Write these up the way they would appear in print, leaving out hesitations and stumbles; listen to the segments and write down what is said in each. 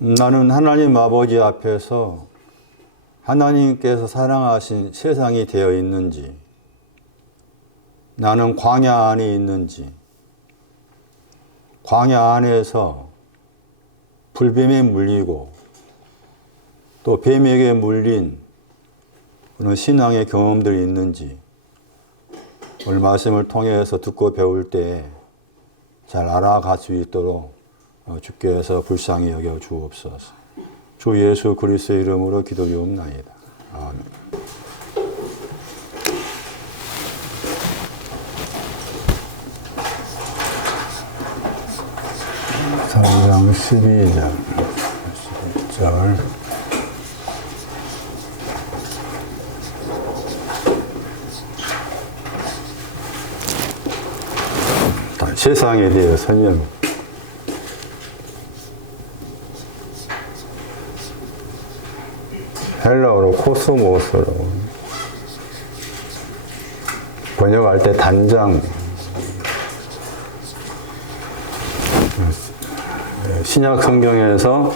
나는 하나님 아버지 앞에서 하나님께서 사랑하신 세상이 되어 있는지, 나는 광야 안에 있는지, 광야 안에서 불뱀에 물리고 또 뱀에게 물린 그런 신앙의 경험들이 있는지 오늘 말씀을 통해서 듣고 배울 때 잘 알아갈 수 있도록 주께서 불쌍히 여겨 주옵소서. 주 예수 그리스도의 이름으로 기도드리옵나이다. 아멘. 4장 12절 11절 세상에 대해 설명. 헬라어로 코스모스라고 번역할 때 단장, 신약 성경에서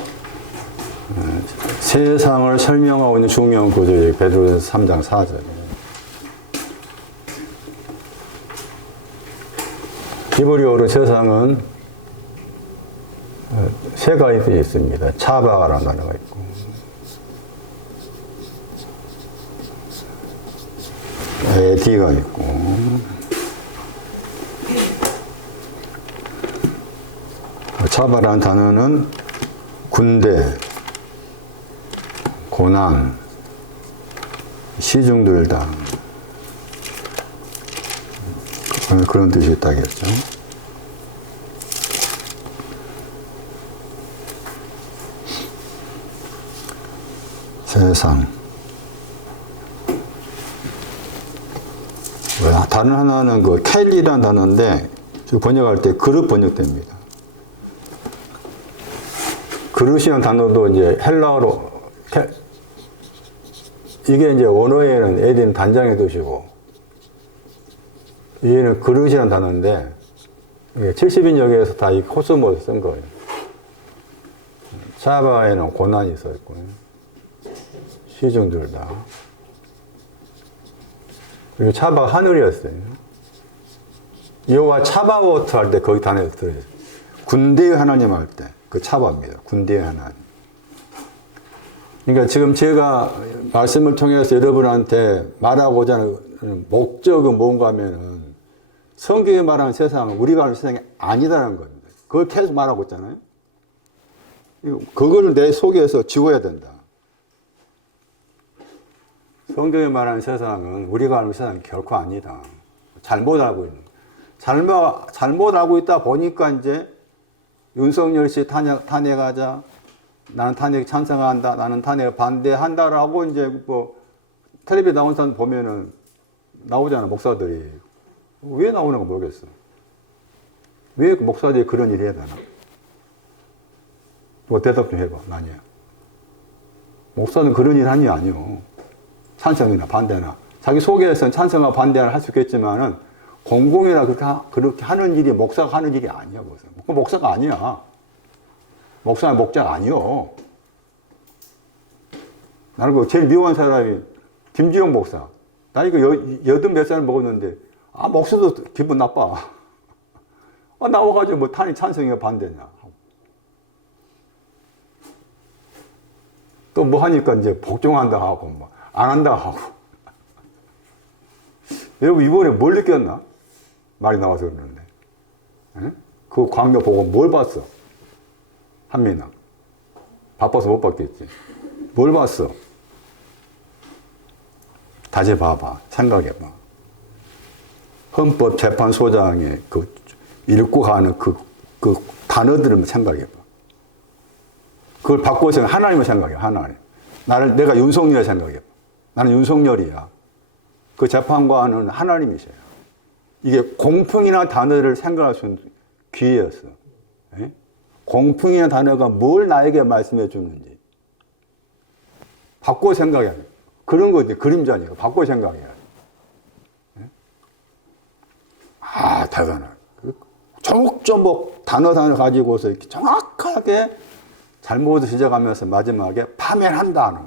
세상을 설명하고 있는 중요한 구절이 베드로전서 3장 4절이에요. 히브리어로 세상은 세 가지 있습니다. 차바라는 단어가 있고, 에디가 있고, 차바라는 단어는 군대, 고난, 시중들다 그런 뜻이 있다겠죠. 세상. 다른 하나는 그 켈리라는 단어인데 번역할 때 그릇 번역됩니다. 그릇이라는 단어도 이제 헬라어로 이게 이제 원어에는 에디는 단장의 뜻이고 얘는 그릇이라는 단어인데 70인역에서 다 이 코스모를 쓴 거예요. 차바에는 고난이 써 있고 시중들다. 그리고 차바가 하늘이었어요. 여호와 차바오트 할 때 거기 단어에 들어있어요. 군대의 하나님 할 때 그 차바입니다. 군대의 하나님. 그러니까 지금 제가 말씀을 통해서 여러분한테 말하고자 하는 목적은 뭔가 하면은 성경에 말하는 세상은 우리가 아는 세상이 아니다라는 겁니다. 그걸 계속 말하고 있잖아요. 그거를 내 속에서 지워야 된다. 성경에 말하는 세상은 우리가 아는 세상이 결코 아니다. 잘못 알고 있는 거예요. 잘못 알고 있다 보니까 이제 윤석열 씨 탄핵하자. 나는 탄핵 찬성한다. 나는 탄핵 반대한다라고 이제 뭐 텔레비에 나온 사람 보면은 나오잖아, 목사들이. 왜 나오는가 모르겠어. 왜 목사들이 그런 일을 해야 되나? 뭐 대답 좀 해봐, 만약. 목사는 그런 일 하는 게 아니요. 찬성이나 반대나. 자기 속에서는 찬성과 반대를 할 수 있겠지만은 공공이나 그렇게 하는 일이 목사가 하는 일이 아니야, 목사. 그 목사가 아니야. 목사는 목자가 아니요. 나는 그 제일 미워한 사람이 김주영 목사. 나 이거 80몇 살 먹었는데, 목사도 기분 나빠. 나와가지고 뭐 탄핵 찬성이가 반대냐. 또 뭐 하니까 이제 복종한다 하고, 뭐, 안 한다 하고. 여러분, 이번에 뭘 느꼈나? 말이 나와서 그러는데. 에? 그 광교 보고 뭘 봤어? 한민아. 바빠서 못 봤겠지. 뭘 봤어? 다시 봐봐. 생각해봐. 헌법재판소장의 그 읽고 가는 그 단어들을 생각해봐. 그걸 바꿔서 하나님을 생각해, 하나님. 내가 윤석열을 생각해봐. 나는 윤석열이야. 그 재판관은 하나님이세요. 이게 공평이라는 단어를 생각할 수 있는 기회였어. 에? 공평이라는 단어가 뭘 나에게 말씀해 주는지. 바꿔 생각해야 돼. 그런 거지, 그림자니까. 바꿔 생각해야 돼. 대단하다. 조목조목 단어 가지고서 이렇게 정확하게 잘못을 지적하면서 마지막에 파면한다는.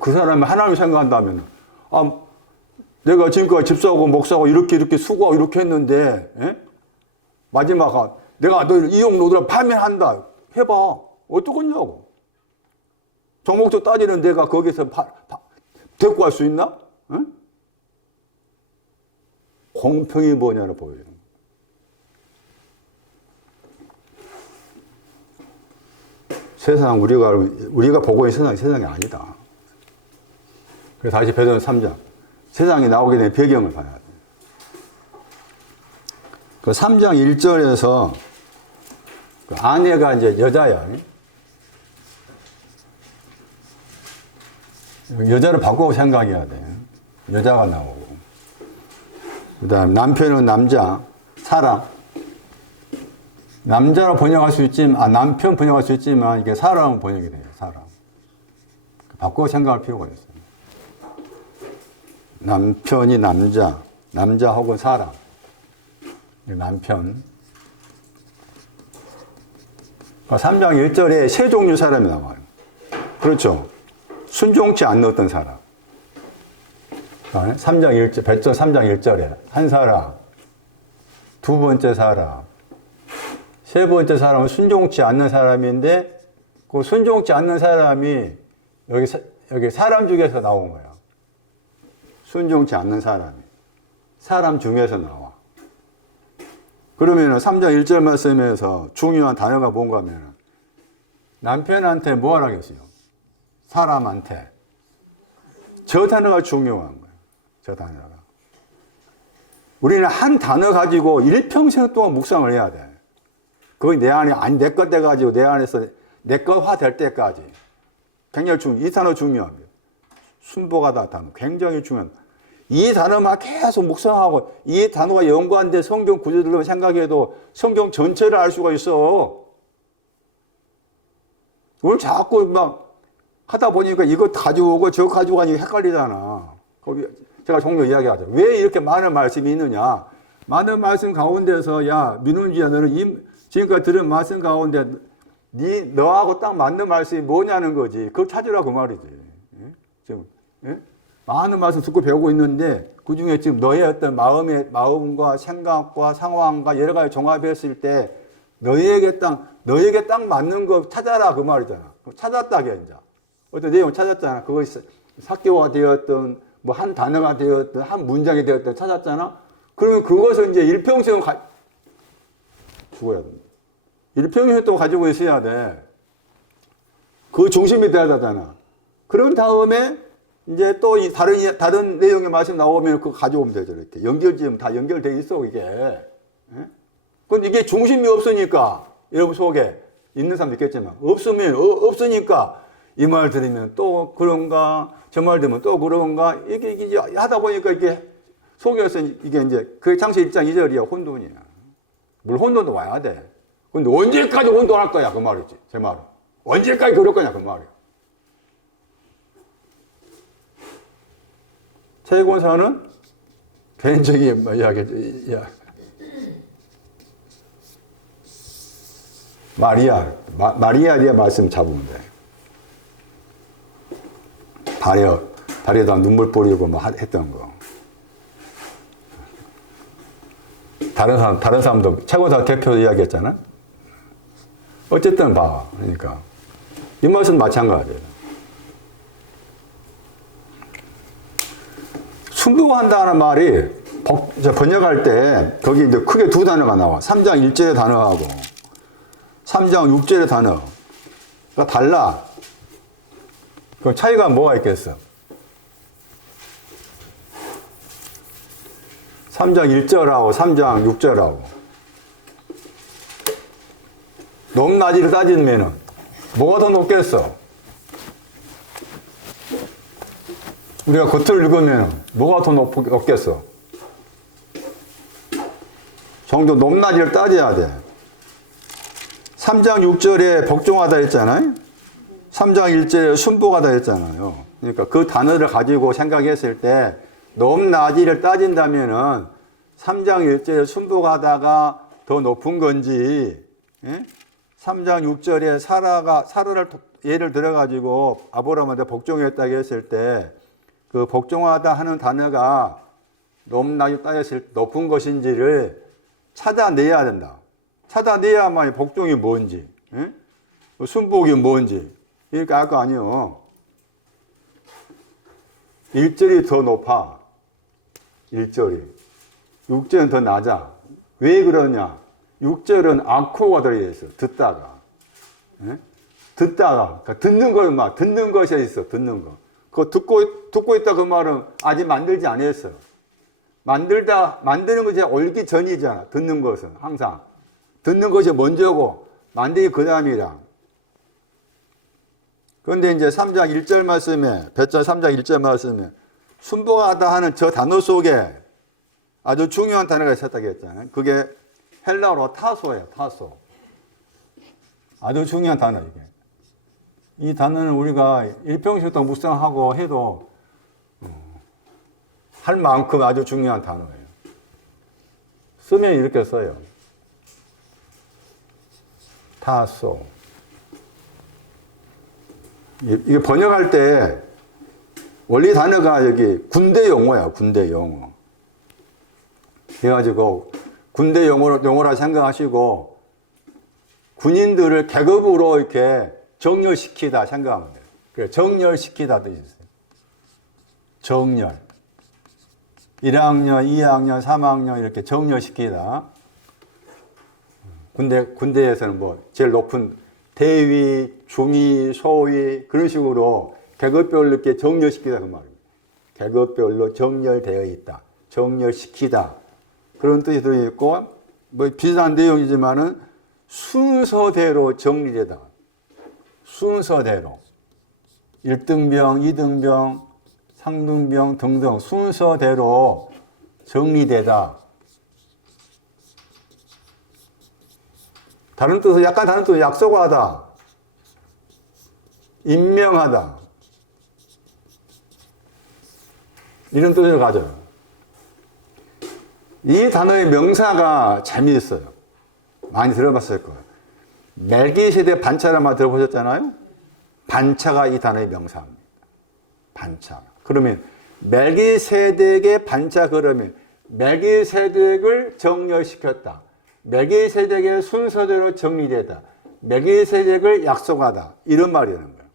그 사람이 하나님을 생각한다면, 내가 지금까지 집 사고 목 사고 이렇게 수고하고 이렇게 했는데, 마지막에 내가 너를 이용 노드라 파면한다. 해봐. 어떡하냐고. 정목도 따지는 내가 거기서 데리고 갈 수 있나? 응? 공평이 뭐냐를 보여요. 세상 우리가 보고 있는 세상이 아니다. 그래서 다시 베드로 3장. 세상이 나오게 된 배경을 봐야 돼. 그 3장 1절에서 그 아내가 이제 여자야. 여자를 바꾸고 생각해야 돼. 여자가 나오고. 그 다음 남편은 남자, 사람. 남자로 번역할 수 있지만, 남편 번역할 수 있지만, 이게 사람 번역이 돼요, 사람. 바꾸고 생각할 필요가 있어요. 남편이 남자 혹은 사람. 남편. 3장 1절에 세 종류 사람이 나와요. 그렇죠. 순종치 않는 어떤 사람. 3장 1절, 베드로 3장 1절에 한 사람, 두 번째 사람, 세 번째 사람은 순종치 않는 사람인데 그 순종치 않는 사람이 여기 사람 중에서 나온 거야. 순종치 않는 사람이. 사람 중에서 나와. 그러면 3장 1절 말씀에서 중요한 단어가 뭔가 하면 남편한테 뭐 하라겠어요? 사람한테. 저 단어가 중요한 거예요. 저 단어가. 우리는 한 단어 가지고 일평생 동안 묵상을 해야 돼. 그게 내 안에, 내 것 돼가지고 내 안에서 내 것화 될 때까지. 굉장히 이 단어 중요합니다. 순복하다 단어. 굉장히 중요한. 이 단어만 계속 묵상하고 이 단어가 연관된 성경 구절들로 생각해도 성경 전체를 알 수가 있어. 그걸 자꾸 막 하다 보니까 이거 가지고 오고 저거 가지고 가니까 헷갈리잖아. 거기 제가 종종 이야기하죠. 왜 이렇게 많은 말씀이 있느냐. 많은 말씀 가운데서 야 민훈지야 너는 지금까지 들은 말씀 가운데 너하고 딱 맞는 말씀이 뭐냐는 거지. 그걸 찾으라 그 말이지. 예? 지금 예? 많은 말씀 듣고 배우고 있는데 그 중에 지금 너의 어떤 마음과 생각과 상황과 여러 가지 종합했을 때 너에게 딱 맞는 거 찾아라 그 말이잖아. 찾았다 이제. 어떤 내용 찾았잖아. 그것이 사교가 되었던 뭐 한 단어가 되었던 한 문장이 되었던 찾았잖아. 그러면 그것을 이제 일평생 죽어야 된다. 일평생 또 가지고 있어야 돼. 그 중심이 돼야 되잖아. 그런 다음에 이제 또 이 다른 내용의 말씀 나오면 그거 가져오면 되죠. 이렇게 연결지으면 다 연결돼 있어 이게. 예? 근데 이게 중심이 없으니까 여러분 속에 있는 사람도 있겠지만 없으니까 이 말 들으면 또 그런가 저 말 들으면 또 그런가 이게 하다 보니까 이게 속에서 이게 이제 그 창세 1장 2절이야 혼돈이야. 물론 혼돈도 와야 돼. 근데 언제까지 혼돈할 거야 그 말이지 제 말은. 언제까지 그럴 거냐 그 말이야. 최고사는 개인적인 이야기, 마리아의 말씀 잡으면 돼. 발에다 눈물 뿌리고 막 했던 거. 다른 사람도 최고사 대표 이야기했잖아. 어쨌든 봐. 그러니까 이 말씀 마찬가지예요. 순복한다는 말이 번역할 때 거기 이제 크게 두 단어가 나와. 3장 1절의 단어하고 3장 6절의 단어가 달라. 그 차이가 뭐가 있겠어? 3장 1절하고 3장 6절하고 높낮이를 따지면은 뭐가 더 높겠어? 우리가 겉을 읽으면 뭐가 더 높겠어? 정도 높낮이를 따져야 돼. 3장 6절에 복종하다 했잖아요. 3장 1절에 순복하다 했잖아요. 그러니까 그 단어를 가지고 생각했을 때 높낮이를 따진다면은 3장 1절에 순복하다가 더 높은 건지, 예? 3장 6절에 사라를 예를 들어가지고 아브라함한테 복종했다고 했을 때 그 복종하다 하는 단어가 높낮이 따졌을 때 높은 것인지를 찾아내야 된다. 찾아내야만 복종이 뭔지, 예? 순복이 뭔지 이렇게 알 거 아니에요. 1절이 더 높아. 1절이. 6절은 더 낮아. 왜 그러냐? 6절은 아코가 들어있어. 듣다가. 예? 듣다가. 그러니까 듣는 걸 막, 듣는 것에 있어. 듣는 거. 그거 듣고 있다 그 말은 아직 만들지 않았어요. 만드는 것이 올기 전이잖아. 듣는 것은. 항상. 듣는 것이 먼저고, 만들기 그 다음이라. 그런데 이제 3장 1절 말씀에, 배짜 3장 1절 말씀에, 순복하다 하는 저 단어 속에 아주 중요한 단어가 있었다고 했잖아요. 그게 헬라어로 타소예요. 타소. 아주 중요한 단어 이게. 이 단어는 우리가 일평식도 묵상하고 해도 할 만큼 아주 중요한 단어예요. 쓰면 이렇게 써요. 타소. 이게 번역할 때 원리 단어가 여기 군대 용어야. 군대 용어. 그래가지고 군대 용어라 생각하시고 군인들을 계급으로 이렇게 정렬시키다 생각하면 돼요. 그래, 정렬시키다 뜻이 있어요. 정렬. 1학년, 2학년, 3학년 이렇게 정렬시키다. 군대에서는 뭐 제일 높은 대위, 중위, 소위 그런 식으로 계급별로 이렇게 정렬시키다 그 말입니다. 계급별로 정렬되어 있다. 정렬시키다. 그런 뜻이 들어있고 뭐 비슷한 내용이지만은 순서대로 정리되다. 순서대로. 1등병, 2등병, 상등병 등등 순서대로 정리되다. 다른 뜻은 약간 다른 뜻은 약속하다. 임명하다. 이런 뜻을 가져요. 이 단어의 명사가 재미있어요. 많이 들어봤을 거예요. 멜기세덱 반차라만 들어보셨잖아요? 반차가 이 단어의 명사입니다. 반차. 그러면 멜기세덱의 반차 그러면 멜기세덱을 정렬시켰다. 멜기세덱의 순서대로 정리되다. 멜기세덱을 약속하다. 이런 말이라는 거예요.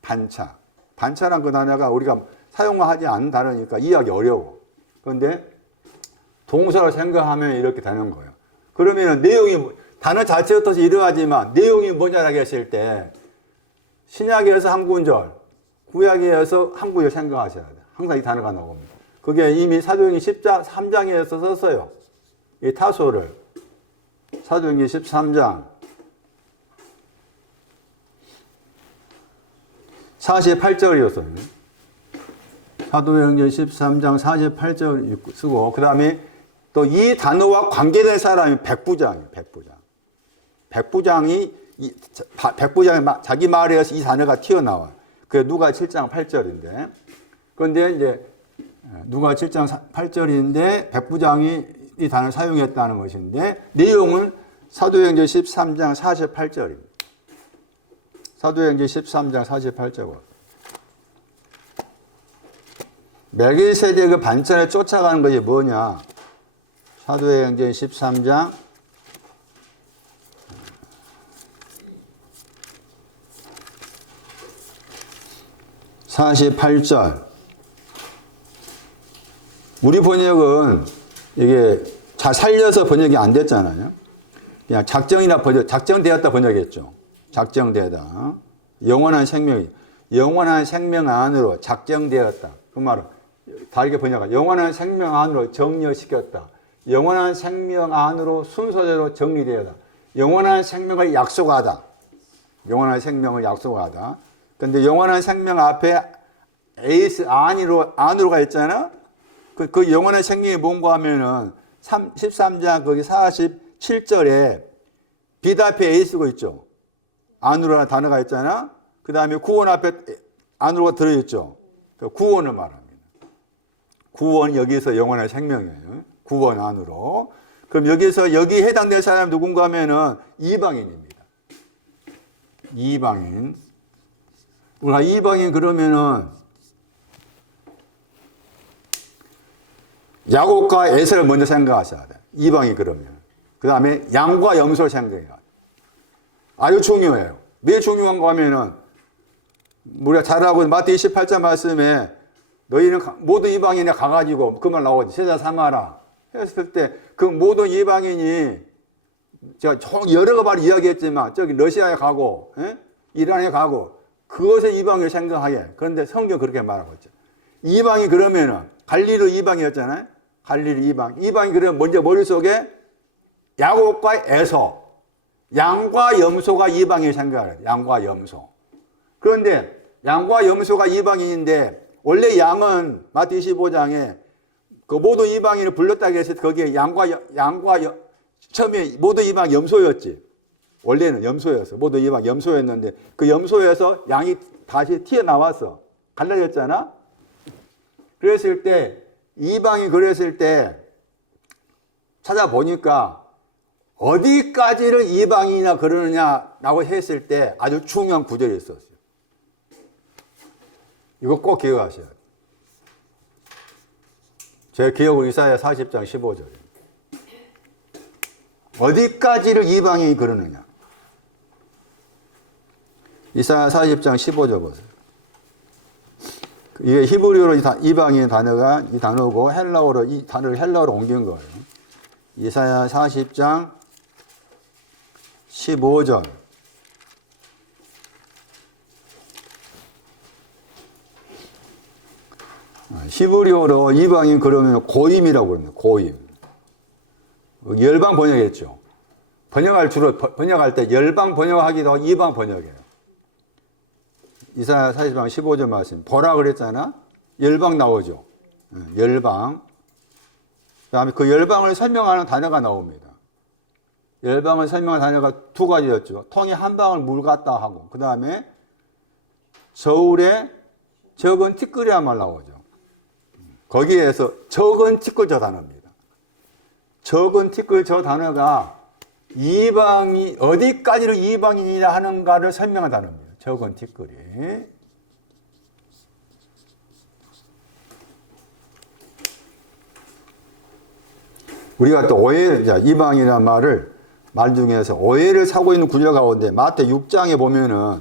반차. 반차란 그 단어가 우리가 사용하지 않는 단어니까 이해하기 어려워. 그런데 동사로 생각하면 이렇게 되는 거예요. 그러면 내용이, 단어 자체가 또 이러하지만 내용이 뭐냐라고 했을 때 신약에서 한 구절, 구약에서 한 구절 생각하셔야 돼요. 항상 이 단어가 나옵니다. 그게 이미 사도행전 10장, 3장에서 썼어요. 이 타소를. 사도행전 13장 48절이었어요. 사도행전 13장 48절 쓰고 그 다음에 또 이 단어와 관계된 사람이 백부장이에요. 백부장이 자기 말에서 이 단어가 튀어나와요. 그게 누가 7장 8절인데 그런데 이제 누가 7장 8절인데 백부장이 이 단어를 사용했다는 것인데 내용은 사도행전 13장 48절입니다. 사도행전 13장 48절. 멜기세덱의 반찬을 쫓아가는 것이 뭐냐? 사도행전 13장 48절. 우리 번역은 이게 잘 살려서 번역이 안 됐잖아요. 그냥 작정되었다 번역했죠. 작정되다. 영원한 생명 안으로 작정되었다. 그 말은 다르게 번역하 영원한 생명 안으로 정렬시켰다. 영원한 생명 안으로 순서대로 정리되었다. 영원한 생명을 약속하다. 영원한 생명을 약속하다. 근데 영원한 생명 앞에 에이스 안으로가 있잖아. 그 영원한 생명이 뭔가 하면은 13장 거기 47절에 빛 앞에 에이스가 있죠. 안으로라는 단어가 있잖아. 그 다음에 구원 앞에 안으로가 들어있죠. 구원을 말합니다. 구원 여기서 영원한 생명이에요. 구원 안으로. 그럼 여기서 여기 해당될 사람이 누군가 하면은 이방인입니다. 이방인. 우리가 이방인 그러면은 야곱과 에서를 먼저 생각하셔야 돼. 이방인 그러면. 그 다음에 양과 염소를 생각해야 돼. 아주 중요해요. 왜 중요한가 하면은 우리가 잘 알고 있는 마태 28장 말씀에 너희는 모든 이방인에 가가지고 그 말 나오지. 세자 삼아라 했을 때 그 모든 이방인이 제가 여러 번 이야기했지만 저기 러시아에 가고 이란에 가고 그것에 이방인을 생각하게. 그런데 성경 그렇게 말하고 있죠. 이방이 그러면은 갈릴리 이방이었잖아요. 갈릴리 이방. 이방이 그러면 먼저 머릿속에 야곱과 에서 양과 염소가 이방인을 생각해요. 양과 염소. 그런데 양과 염소가 이방인인데 원래 양은 마태 25장에 그 모든 이방인을 불렀다고 해서 거기에 처음에 모든 이방 염소였지. 원래는 염소였어. 모든 이방 염소였는데 그 염소에서 양이 다시 튀어나왔어. 갈라졌잖아. 그랬을 때 이방이 그랬을 때 찾아보니까 어디까지를 이방인이나 그러느냐라고 했을 때 아주 중요한 구절이 있었어요. 이거 꼭 기억하셔야 돼요. 제 기억은 이사야 40장 15절입니다. 어디까지를 이방인이 그러느냐. 이사야 40장 15절 보세요. 이게 히브리어로 이방인 단어가 이 단어고 헬라어로 이 단어를 헬라어로 옮긴 거예요. 이사야 40장 15절. 히브리어로 이방인 그러면 고임이라고 그럽니다. 고임. 열방 번역했죠. 번역할 때 열방 번역하기도 하고 이방 번역해요. 이사야 40장 15절 말씀. 보라 그랬잖아. 열방 나오죠. 열방. 그 다음에 그 열방을 설명하는 단어가 나옵니다. 열방을 설명하는 단어가 두 가지였죠. 통에 한 방울 물 같다 하고, 그 다음에 저울에 적은 티끌이란 말 나오죠. 거기에서 적은 티끌 저 단어입니다. 적은 티끌 저 단어가 이방이 어디까지를 이방인이라 하는가를 설명한 단어입니다. 적은 티끌이. 우리가 또 오해, 이방이라는 말 중에서 오해를 사고 있는 구절 가운데 마태 6장에 보면은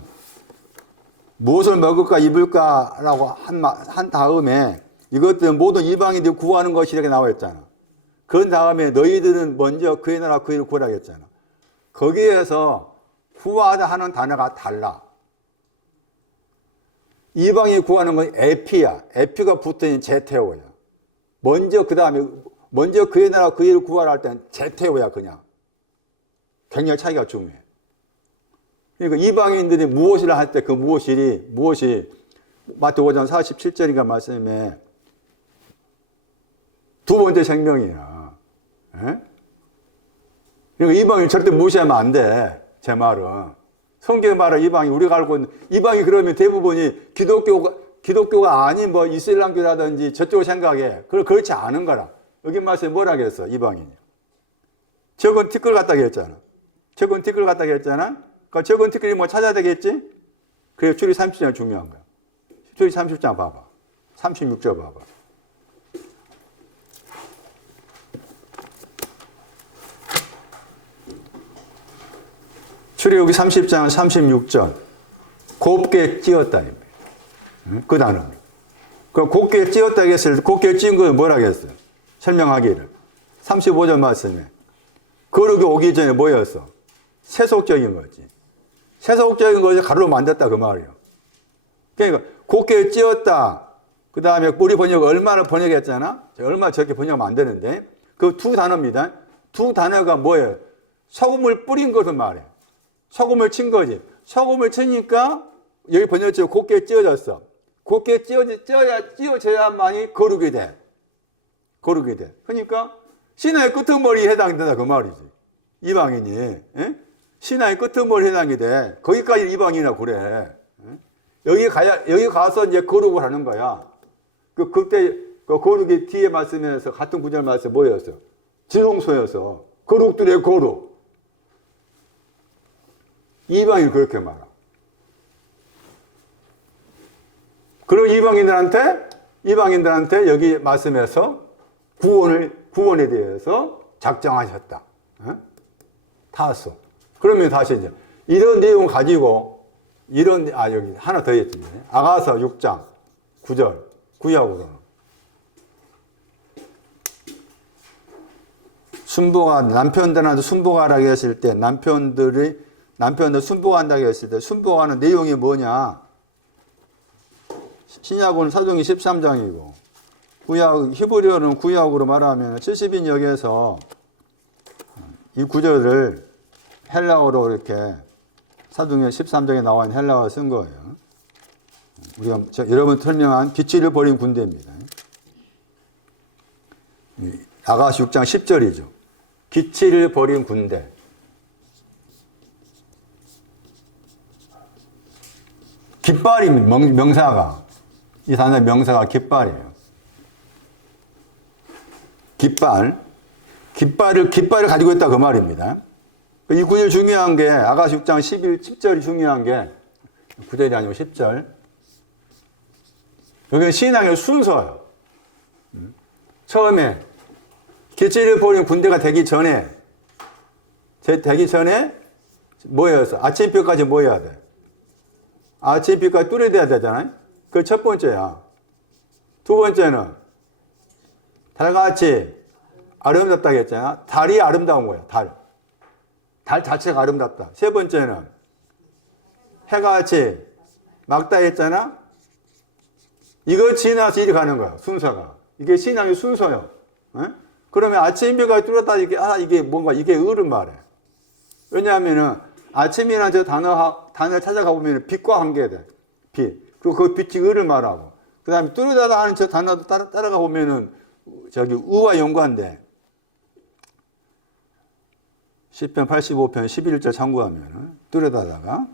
무엇을 먹을까 입을까라고 한 다음에 이것들은 모든 이방인들이 구하는 것이 이렇게 나와 있잖아. 그런 다음에 너희들은 먼저 그의 나라 그 일을 구하라 했잖아. 거기에서 구하다 하는 단어가 달라. 이방인이 구하는 건 에피야. 에피가 붙어있는 제테오야. 먼저 그의 나라 그 일을 구하라 할 때는 제테오야 그냥. 굉장히 차이가 중요해. 그러니까 이방인들이 무엇이라 할 때 그 무엇이 마태 5장 47절인가 말씀에 두 번째 생명이야. 에? 그러니까 이방인 절대 무시하면 안 돼. 제 말은. 성경의 말은 이방인, 우리가 알고 있는, 이방인 그러면 대부분이 기독교가 아닌 뭐 이슬람교라든지 저쪽을 생각해. 그렇지 않은 거라. 여기 말씀에 뭐라 그랬어, 이방인이. 적은 티끌 같다고 했잖아. 적은 티끌 같다고 했잖아. 그러니까 적은 티끌이 뭐 찾아야 되겠지? 그래, 출입 30장 중요한 거야. 출입 30장 봐봐. 36절 봐봐. 출애굽기 30장 36절 곱게 찧었다. 그 단어입니다. 그럼 곱게 찧었다 했을 때 곱게 찧은 건 뭐라 했어요? 설명하기를. 35절 말씀에 거룩이 오기 전에 뭐였어? 세속적인 거지. 세속적인 것을 가루로 만졌다 그 말이에요. 그러니까 곱게 찧었다. 그 다음에 우리 번역 얼마나 번역했잖아. 얼마 저렇게 번역하면 안 되는데 그 두 단어입니다. 두 단어가 뭐예요? 소금을 뿌린 것을 말해. 소금을 친 거지. 소금을 치니까 여기 번역처럼 곱게 찧어졌어. 곱게 찧어져야만이 거룩이 돼. 거룩이 돼. 그러니까 신하의 끄트머리에 해당된다 그 말이지. 이방인이. 에? 신하의 끄트머리에 해당이 돼. 거기까지 이방인이라고 그래. 여기 가서 이제 거룩을 하는 거야. 그때 그 거룩이 뒤에 말씀에서 같은 구절 말씀 뭐였어? 지성소였어. 거룩들의 거룩. 이방인이 그렇게 말하. 그리고 이방인들한테 여기 말씀에서 구원에 대해서 작정하셨다. 타소. 그러면 다시 이제 이런 내용 가지고 여기 하나 더 있지. 아가서 6장 9절 구약으로는 순복아 남편들한테 순복하라고 했을 때 남편들 순복한다고 했을 때 순복하는 내용이 뭐냐? 신약은 사도행전 13장이고 구약 히브리어는 구약으로 말하면 70인역에서 이 구절을 헬라어로 이렇게 사도행전 13장에 나와 있는 헬라어를 쓴 거예요. 우리가 여러분 설명한 기치를 버린 군대입니다. 아가서 6장 10절이죠. 기치를 버린 군대. 깃발이 명사가 이 단어의 명사가 깃발이에요. 깃발을 가지고 있다 그 말입니다. 이 구절 중요한 게 아가서 6장 10절이 중요한 게 9절이 아니고 10절. 여기는 신앙의 순서예요. 처음에 기치를 버린 군대가 되기 전에 뭐였어? 아침표까지 뭐 해야 돼? 아침표까지 뚜렷해야 되잖아요. 그 첫 번째야. 두 번째는 달같이 아름답다고 했잖아. 달이 아름다운 거야. 달 자체가 아름답다. 세 번째는 해가 같이 막다 했잖아. 이거 지나서 이리 가는 거야. 순서가. 이게 신앙의 순서예요. 그러면 아침표가 뚜렷하다. 이게 뭔가 이게 의를 말해. 왜냐하면은 아침이라는 저 단어를 찾아가 보면 빛과 관계돼. 빛. 그리고 그 빛이 의를 말하고. 그 다음에 뚜렷하다 하는 저 단어도 따라가 보면은 저기 의와 연관돼. 시편 85편 11절 참고하면 뚜렷하다가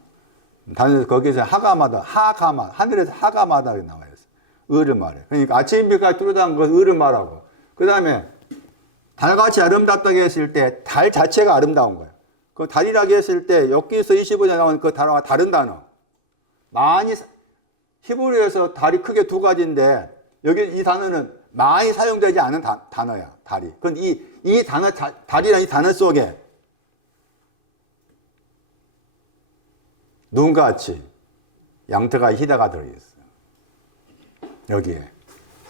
단에서 거기서 하가마다 하늘에서 하가마다 나와 있어. 의를 말해. 그러니까 아침빛까지 뚜렷한 것은 의를 말하고. 그 다음에 달같이 아름답다고 했을 때 달 자체가 아름다운 거야. 그 달이라고 했을 때 여기서 25절 나오는 그 단어가 다른 단어. 히브리어에서 달이 크게 두 가지인데 여기 이 단어는 많이 사용되지 않은 단어야. 달이. 그건 이 단어 달이라는 이 단어 속에 눈같이 양태가 희다가 들어있어. 여기에.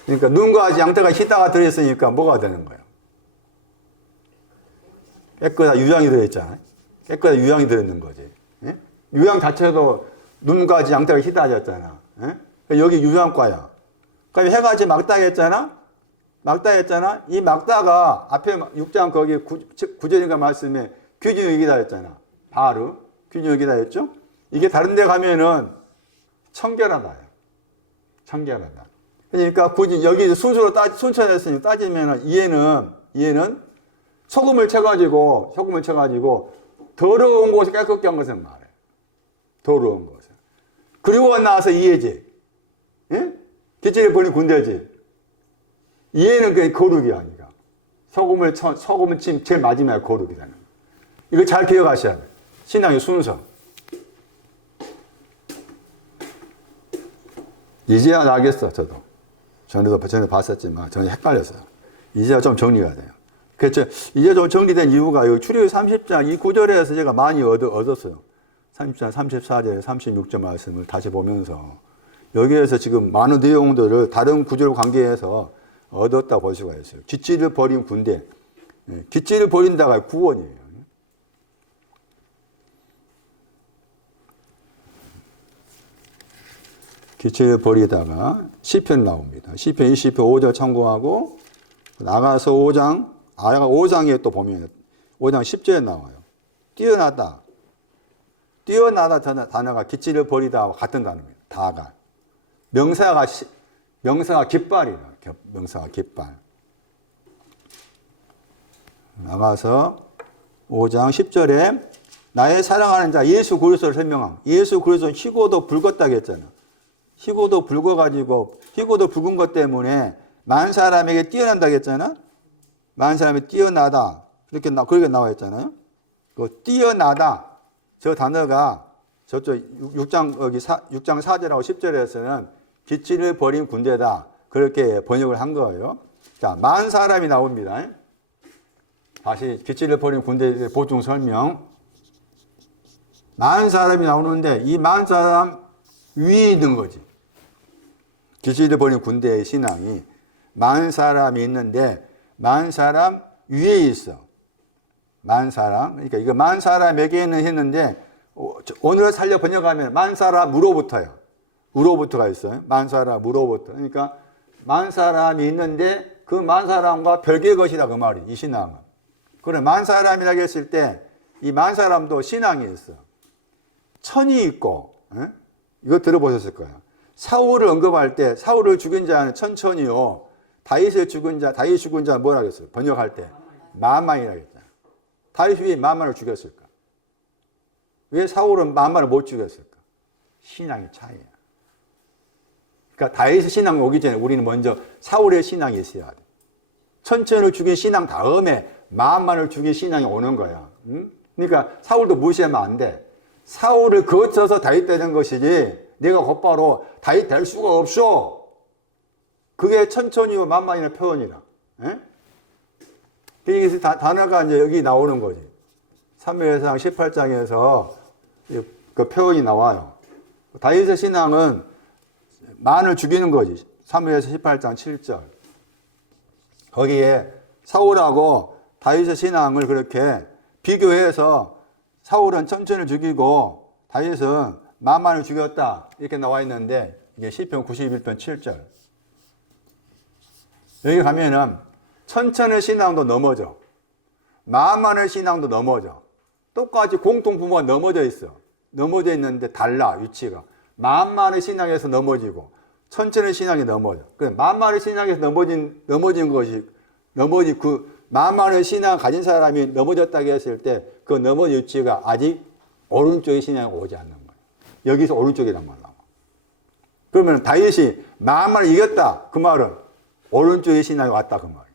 그러니까 눈과 양태가 희다가 들어있으니까 뭐가 되는 거예요? 깨끗한 유향이 들어있잖아요. 깨끗한 유향이 들어있는 거지. 예? 유향 자체도 눈과 양태가 희다졌잖아. 예? 여기 유향과야. 그러니까 해같이 막다 했잖아. 이 막다가 앞에 6장 거기 9절인가 말씀에 귀중역이다 했잖아. 바로 귀중역이다 했죠. 이게 다른 데 가면은 청결하다. 청결하다. 그러니까 굳이 여기 순서로 순천했으니 따지면은 이해는 소금을 쳐가지고 더러운 곳을 깨끗게 한 것을 말해. 더러운 곳을. 그리고 나서 이해지. 예? 기체를 버린 군대지. 이해는 그냥 거룩이 아니라. 소금을 친 제일 마지막에 거룩이라는 거. 이거 잘 기억하셔야 돼. 신앙의 순서. 이제야 알겠어, 저도. 전에 봤었지만, 전에 헷갈렸어요. 이제야 좀 정리가 돼요. 그렇죠. 이제 좀 정리된 이유가 여기 출애굽기 30장 이 구절에서 제가 많이 얻었어요. 30장 34절 36절 말씀을 다시 보면서 여기에서 지금 많은 내용들을 다른 구절 관계에서 얻었다 볼 수가 있어요. 기치를 버린 군대. 기치를 버린다가 구원이에요. 기치를 버리다가 시편 나옵니다. 시편 20편 5절 참고하고 나가서 5장에 또 보면 5장 10절에 나와요. 뛰어나다 단어가 기치를 버리다와 같은 단어입니다. 다가. 명사가 깃발이라. 명사가 깃발. 나가서 5장 10절에 나의 사랑하는 자 예수 그리스도를 설명함. 예수 그리스도는 희고도 붉었다고 했잖아. 희고도 붉은 것 때문에 많은 사람에게 뛰어난다고 했잖아. 많은 사람이 뛰어나다. 그렇게 나와 있잖아요. 그 뛰어나다. 저 단어가 저쪽 6장 4절하고 10절에서는 기치를 버린 군대다. 그렇게 번역을 한 거예요. 자, 만 사람이 나옵니다. 다시 기치를 버린 군대의 보충 설명. 만 사람이 나오는데 이 만 사람 위에 있는 거지. 기치를 버린 군대의 신앙이 만 사람이 있는데 만 사람 위에 있어. 만 사람. 그러니까 이거 만 사람에게는 했는데 오늘 살려 번역하면 만 사람으로부터요. 우로부터가 있어요. 만 사람으로부터. 그러니까 만 사람이 있는데 그 만 사람과 별개의 것이다 그 말이 이 신앙은. 그래 만 사람이라고 했을 때 이 만 사람도 신앙이 있어. 천이 있고 이거 들어보셨을 거예요. 사울을 언급할 때 사울을 죽인 자는 천천히요. 다윗을 죽은 자, 다윗 죽은 자는 뭐라 그랬어요? 번역할 때 만만이라고 했잖아. 다윗이 왜 만만을 죽였을까? 왜 사울은 만만을 못 죽였을까? 신앙의 차이야. 그러니까 다윗의 신앙 오기 전에 우리는 먼저 사울의 신앙이 있어야 돼. 천천을 죽인 신앙 다음에 만만을 죽인 신앙이 오는 거야. 응? 그러니까 사울도 무시하면 안 돼. 사울을 거쳐서 다윗 되는 것이지 내가 곧바로 다윗 될 수가 없어. 그게 천천히와 만만이라는 표현이라. 그래서 단어가 이제 여기 나오는 거지. 사무엘상 18장에서 그 표현이 나와요. 다윗의 신앙은 만을 죽이는 거지. 사무엘상 18장 7절. 거기에 사울하고 다윗의 신앙을 그렇게 비교해서 사울은 천천히 죽이고 다윗은 만만을 죽였다. 이렇게 나와 있는데 이게 시편 91편 7절. 여기 가면은 천천의 신앙도 넘어져. 만만의 신앙도 넘어져. 똑같이 공통부모가 넘어져 있어. 넘어져 있는데 달라 위치가. 만만의 신앙에서 넘어지고 천천의 신앙이 넘어져. 그래 만만의 신앙에서 넘어진 것이 그 만만의 신앙 가진 사람이 넘어졌다고 했을 때 그 넘어진 위치가 아직 오른쪽의 신앙이 오지 않는 거예요. 여기서 오른쪽이란 말 나와. 그러면 다윗이 만만을 이겼다. 그 말은 오른쪽의 신앙이 왔다. 그 말이에요.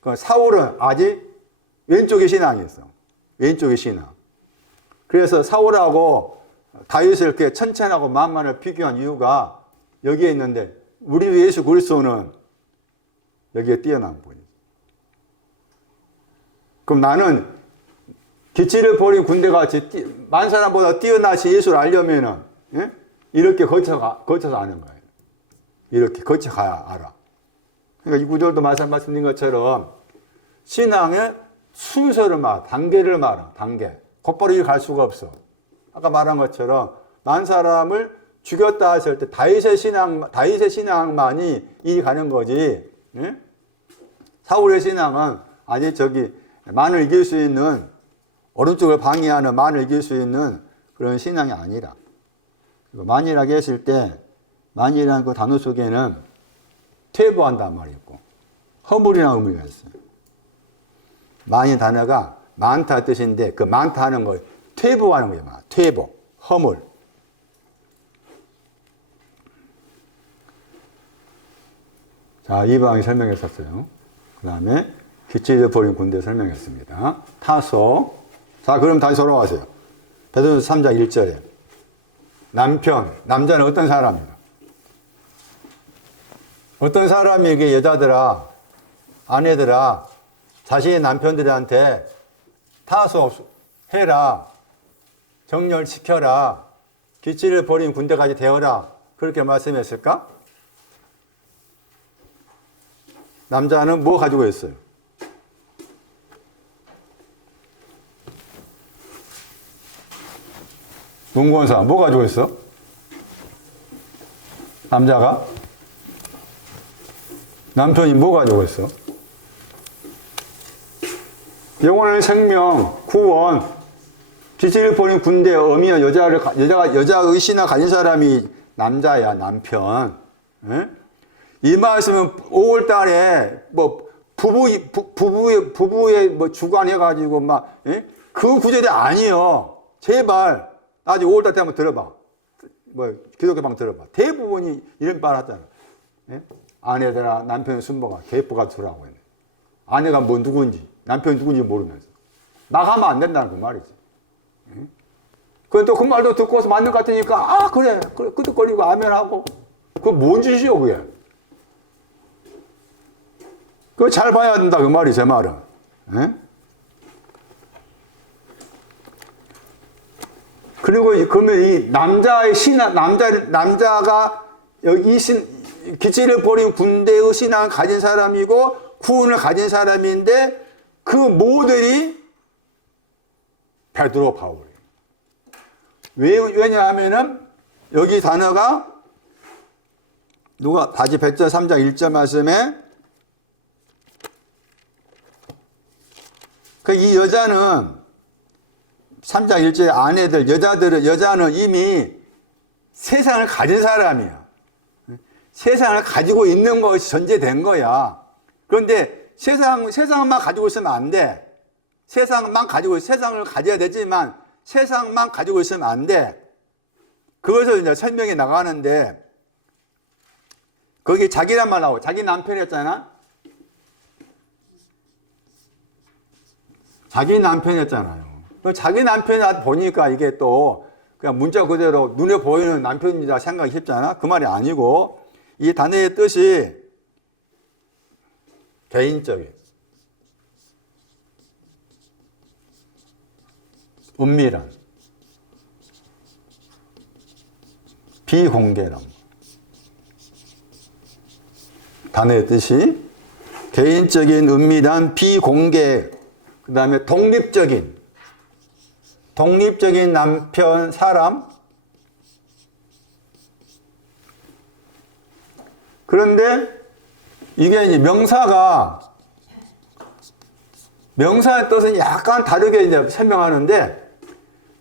그럼 사울은 아직 왼쪽의 신앙이 있어. 왼쪽의 신앙. 그래서 사울하고 다윗을 이렇게 천천하고 만만을 비교한 이유가 여기에 있는데 우리 예수 그리스도는 여기에 뛰어난 분이죠. 그럼 나는 기치를 버린 군대같이 만 사람보다 뛰어나신 예수를 알려면은 이렇게 거쳐서 아는 거예요. 이렇게 거쳐가야 알아. 그러니까 이 구절도 말씀드린 것처럼 신앙의 순서를 단계를 말하. 단계. 곧바로 이렇게 갈 수가 없어. 아까 말한 것처럼 만 사람을 죽였다 했을 때 다윗의 신앙만이 일이 가는 거지. 사울의 신앙은 아직 만을 이길 수 있는 오른쪽을 방해하는 만을 이길 수 있는 그런 신앙이 아니라. 만이라고 했을 때 만이라는 그 단어 속에는 퇴보한다는 말이 있고 허물이라는 의미가 있어요. 만이 단어가 많다 뜻인데 그 많다 하는 걸 퇴보하는 거예요. 퇴보, 허물. 자, 이방이 설명했었어요. 그 다음에 기치를 버린 군대 설명했습니다. 타소. 자, 그럼 다시 돌아와세요. 베드로서 3장 1절에 남자는 어떤 사람인가? 어떤 사람에게 여자들아, 아내들아, 자신의 남편들한테 타소 해라, 정렬시켜라, 기치를 버린 군대까지 되어라, 그렇게 말씀했을까? 남자는 뭐 가지고 있어요? 문구원사 뭐 가지고 있어? 남자가? 남편이 뭐 가지고 있어? 영원한 생명, 구원, 기치를 버린 군대, 어미와 여자의 신앙 가진 사람이 남자야, 남편. 에? 이 말씀은 5월 달에 부부의 뭐 주관해가지고 그 구절이 아니요. 제발. 나중에 5월 달 때 한번 들어봐. 기독교 방 들어봐. 대부분이 이런 말 하잖아. 예? 아내들아, 남편의 순보가 계보가 두라고 했네. 아내가 뭐 누군지, 남편이 누군지 모르면서. 나가면 안 된다는 그 말이지. 그건 또 그 말도 듣고서 맞는 것 같으니까, 그래. 끄덕거리고 아멘하고, 그거 뭔 짓이요, 그게? 그거 잘 봐야 된다, 그 말이, 제 말은. 예? 그리고 그러면 이 남자의 남자가 여기 기치를 버린 군대의 신앙을 가진 사람이고 구원을 가진 사람인데 그 모델이 베드로 바울이에요. 왜냐하면은 여기 단어가 누가 다시 베드로 3장 1절 말씀에 이 여자는 3장 1절의 아내들, 여자는 이미 세상을 가진 사람이야. 세상을 가지고 있는 것이 전제된 거야. 그런데 세상만 가지고 있으면 안 돼. 세상을 가져야 되지만 세상만 가지고 있으면 안 돼. 그것을 이제 설명해 나가는데 거기 자기란 말 나오고 자기 남편이었잖아. 자기 남편이었잖아요. 자기 남편이 보니까 이게 또 그냥 문자 그대로 눈에 보이는 남편이다 생각이 쉽잖아. 그 말이 아니고 이 단어의 뜻이 개인적인, 은밀한, 비공개람. 단어의 뜻이 개인적인, 은밀한, 비공개, 그 다음에 독립적인 남편, 사람. 그런데 이게 이제 명사의 뜻은 약간 다르게 이제 설명하는데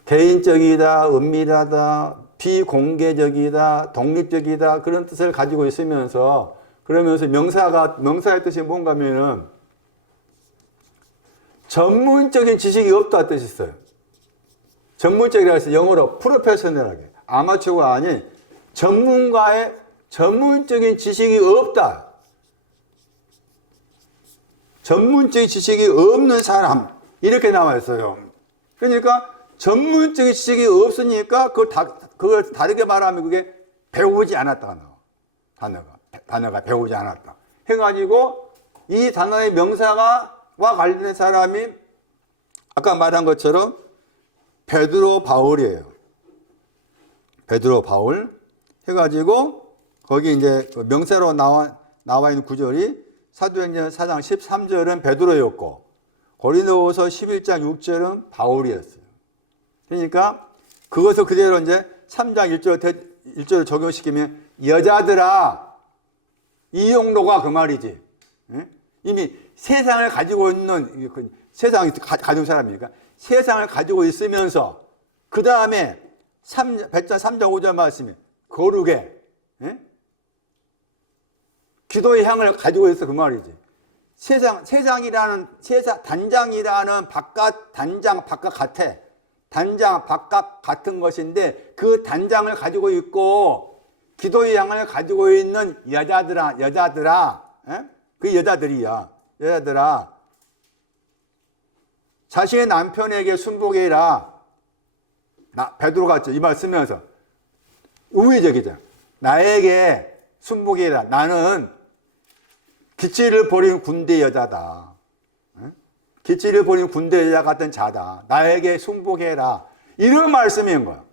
개인적이다, 은밀하다, 비공개적이다, 독립적이다 그런 뜻을 가지고 있으면서 그러면서 명사의 뜻이 뭔가 하면은 전문적인 지식이 없다 뜻이 있어요. 전문적이라고 해서 영어로 프로페셔널하게 아마추어가 아닌 전문가의 전문적인 지식이 없다. 전문적인 지식이 없는 사람 이렇게 나와 있어요. 그러니까 전문적인 지식이 없으니까 그걸 다르게 말하면 그게 배우지 않았다가 나와. 단어가 배우지 않았다. 해가지고 이 단어의 명사와 관련된 사람이 아까 말한 것처럼 베드로 바울이에요. 베드로 바울 해가지고 거기 이제 명사로 나와 있는 구절이 사도행전 4장 13절은 베드로였고 고린도후서 11장 6절은 바울이었어요. 그러니까 그것을 그대로 이제 3장 1절을 적용시키면 여자들아 이 용도가 그 말이지. 이미 세상을 가지고 있는 세상을 가진 사람이니까 세상을 가지고 있으면서 그 다음에 3장 5절 말씀에 거룩에 기도의 향을 가지고 있어 그 말이지. 단장이라는 단장 바깥 같은 것인데 그 단장을 가지고 있고 기도의 향을 가지고 있는 여자들아 그 여자들아 자신의 남편에게 순복해라. 베드로가 이 말 쓰면서 우회적이잖아. 나에게 순복해라. 나는 기치를 버린 군대 여자다. 기치를 버린 군대 여자 같은 자다. 나에게 순복해라. 이런 말씀인 거야.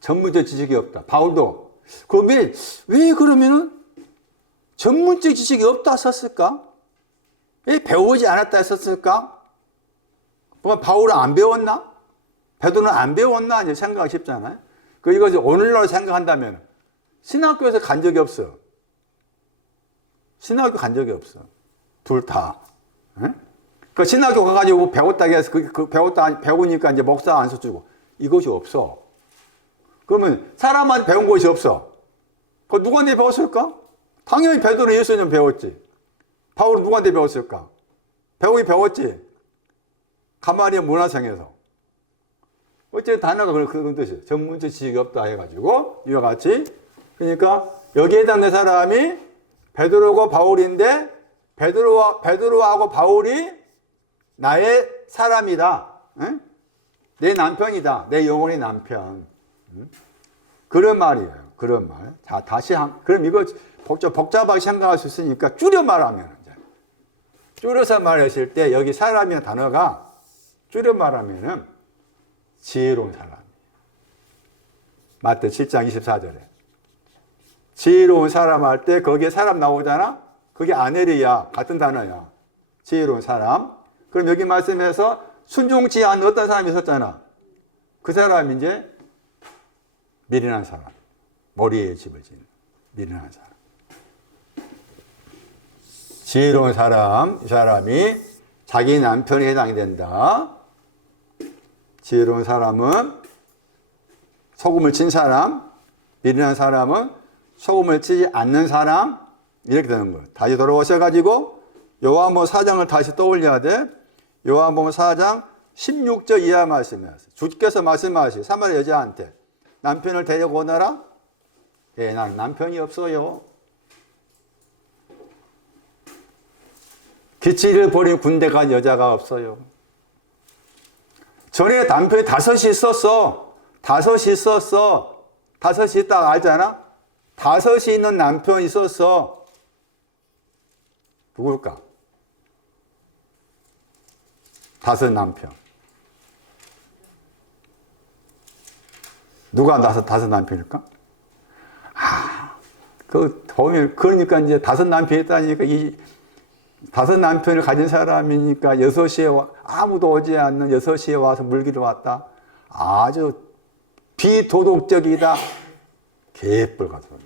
전문적 지식이 없다. 바울도 왜 그러면은 전문적 지식이 없다 썼을까? 왜 배우지 않았다 했었을까? 바울은 안 배웠나? 베드로는 안 배웠나? 이제 생각하기 쉽잖아요. 이것을 오늘날로 생각한다면 신학교에서 간 적이 없어. 신학교 간 적이 없어. 둘 다. 신학교 가가지고 배웠다고 해서 배우니까 이제 목사 안 써주고 이것이 없어. 그러면 사람한테 배운 것이 없어. 누구한테 배웠을까? 당연히 베드로는 예수님 배웠지. 바울은 누구한테 배웠을까? 배웠지. 가마리아 문화생에서. 어쨌든 단어가 그런 뜻이에요. 전문적 지식이 없다 해가지고 이와 같이. 그러니까 여기에 해당된 사람이 베드로고 바울인데 베드로하고 바울이 나의 사람이다. 내 남편이다. 내 영혼의 남편. 그런 말이에요. 그런 말. 자, 그럼 이거 복잡하게 생각할 수 있으니까 줄여 말하면, 이제. 줄여서 말했을 때 여기 사람이라는 단어가 줄여 말하면은 지혜로운 사람. 마태 7장 24절에. 지혜로운 사람 할 때 거기에 사람 나오잖아? 그게 아네리야. 같은 단어야. 지혜로운 사람. 그럼 여기 말씀에서 순종치 않은 어떤 사람이 있었잖아. 그 사람이 이제 미련한 사람. 머리에 집을 짓는 미련한 사람. 지혜로운 사람, 이 사람이 자기 남편에 해당이 된다. 지혜로운 사람은 소금을 친 사람, 미련한 사람은 소금을 치지 않는 사람, 이렇게 되는 거예요. 다시 돌아오셔가지고 요한복음 4장을 다시 떠올려야 돼. 요한복음 4장 16절 이하 말씀이었어요. 주께서 말씀하시 사마리아 여자한테 남편을 데리고 오너라. 예, 나는 남편이 없어요. 기치를 버린 군대 간 여자가 없어요. 전에 남편이 5이 있었어. 5이 있었어. 5이 있다가 알잖아? 5이 있는 남편이 있었어. 누굴까? 5 남편. 누가 5 남편일까? 그러니까 이제 5 남편이 있다니까 이 5 남편을 가진 사람이니까 6시에 아무도 오지 않는 6시에 와서 물기를 왔다. 아주 비도덕적이다. 개뿔 같은 소리.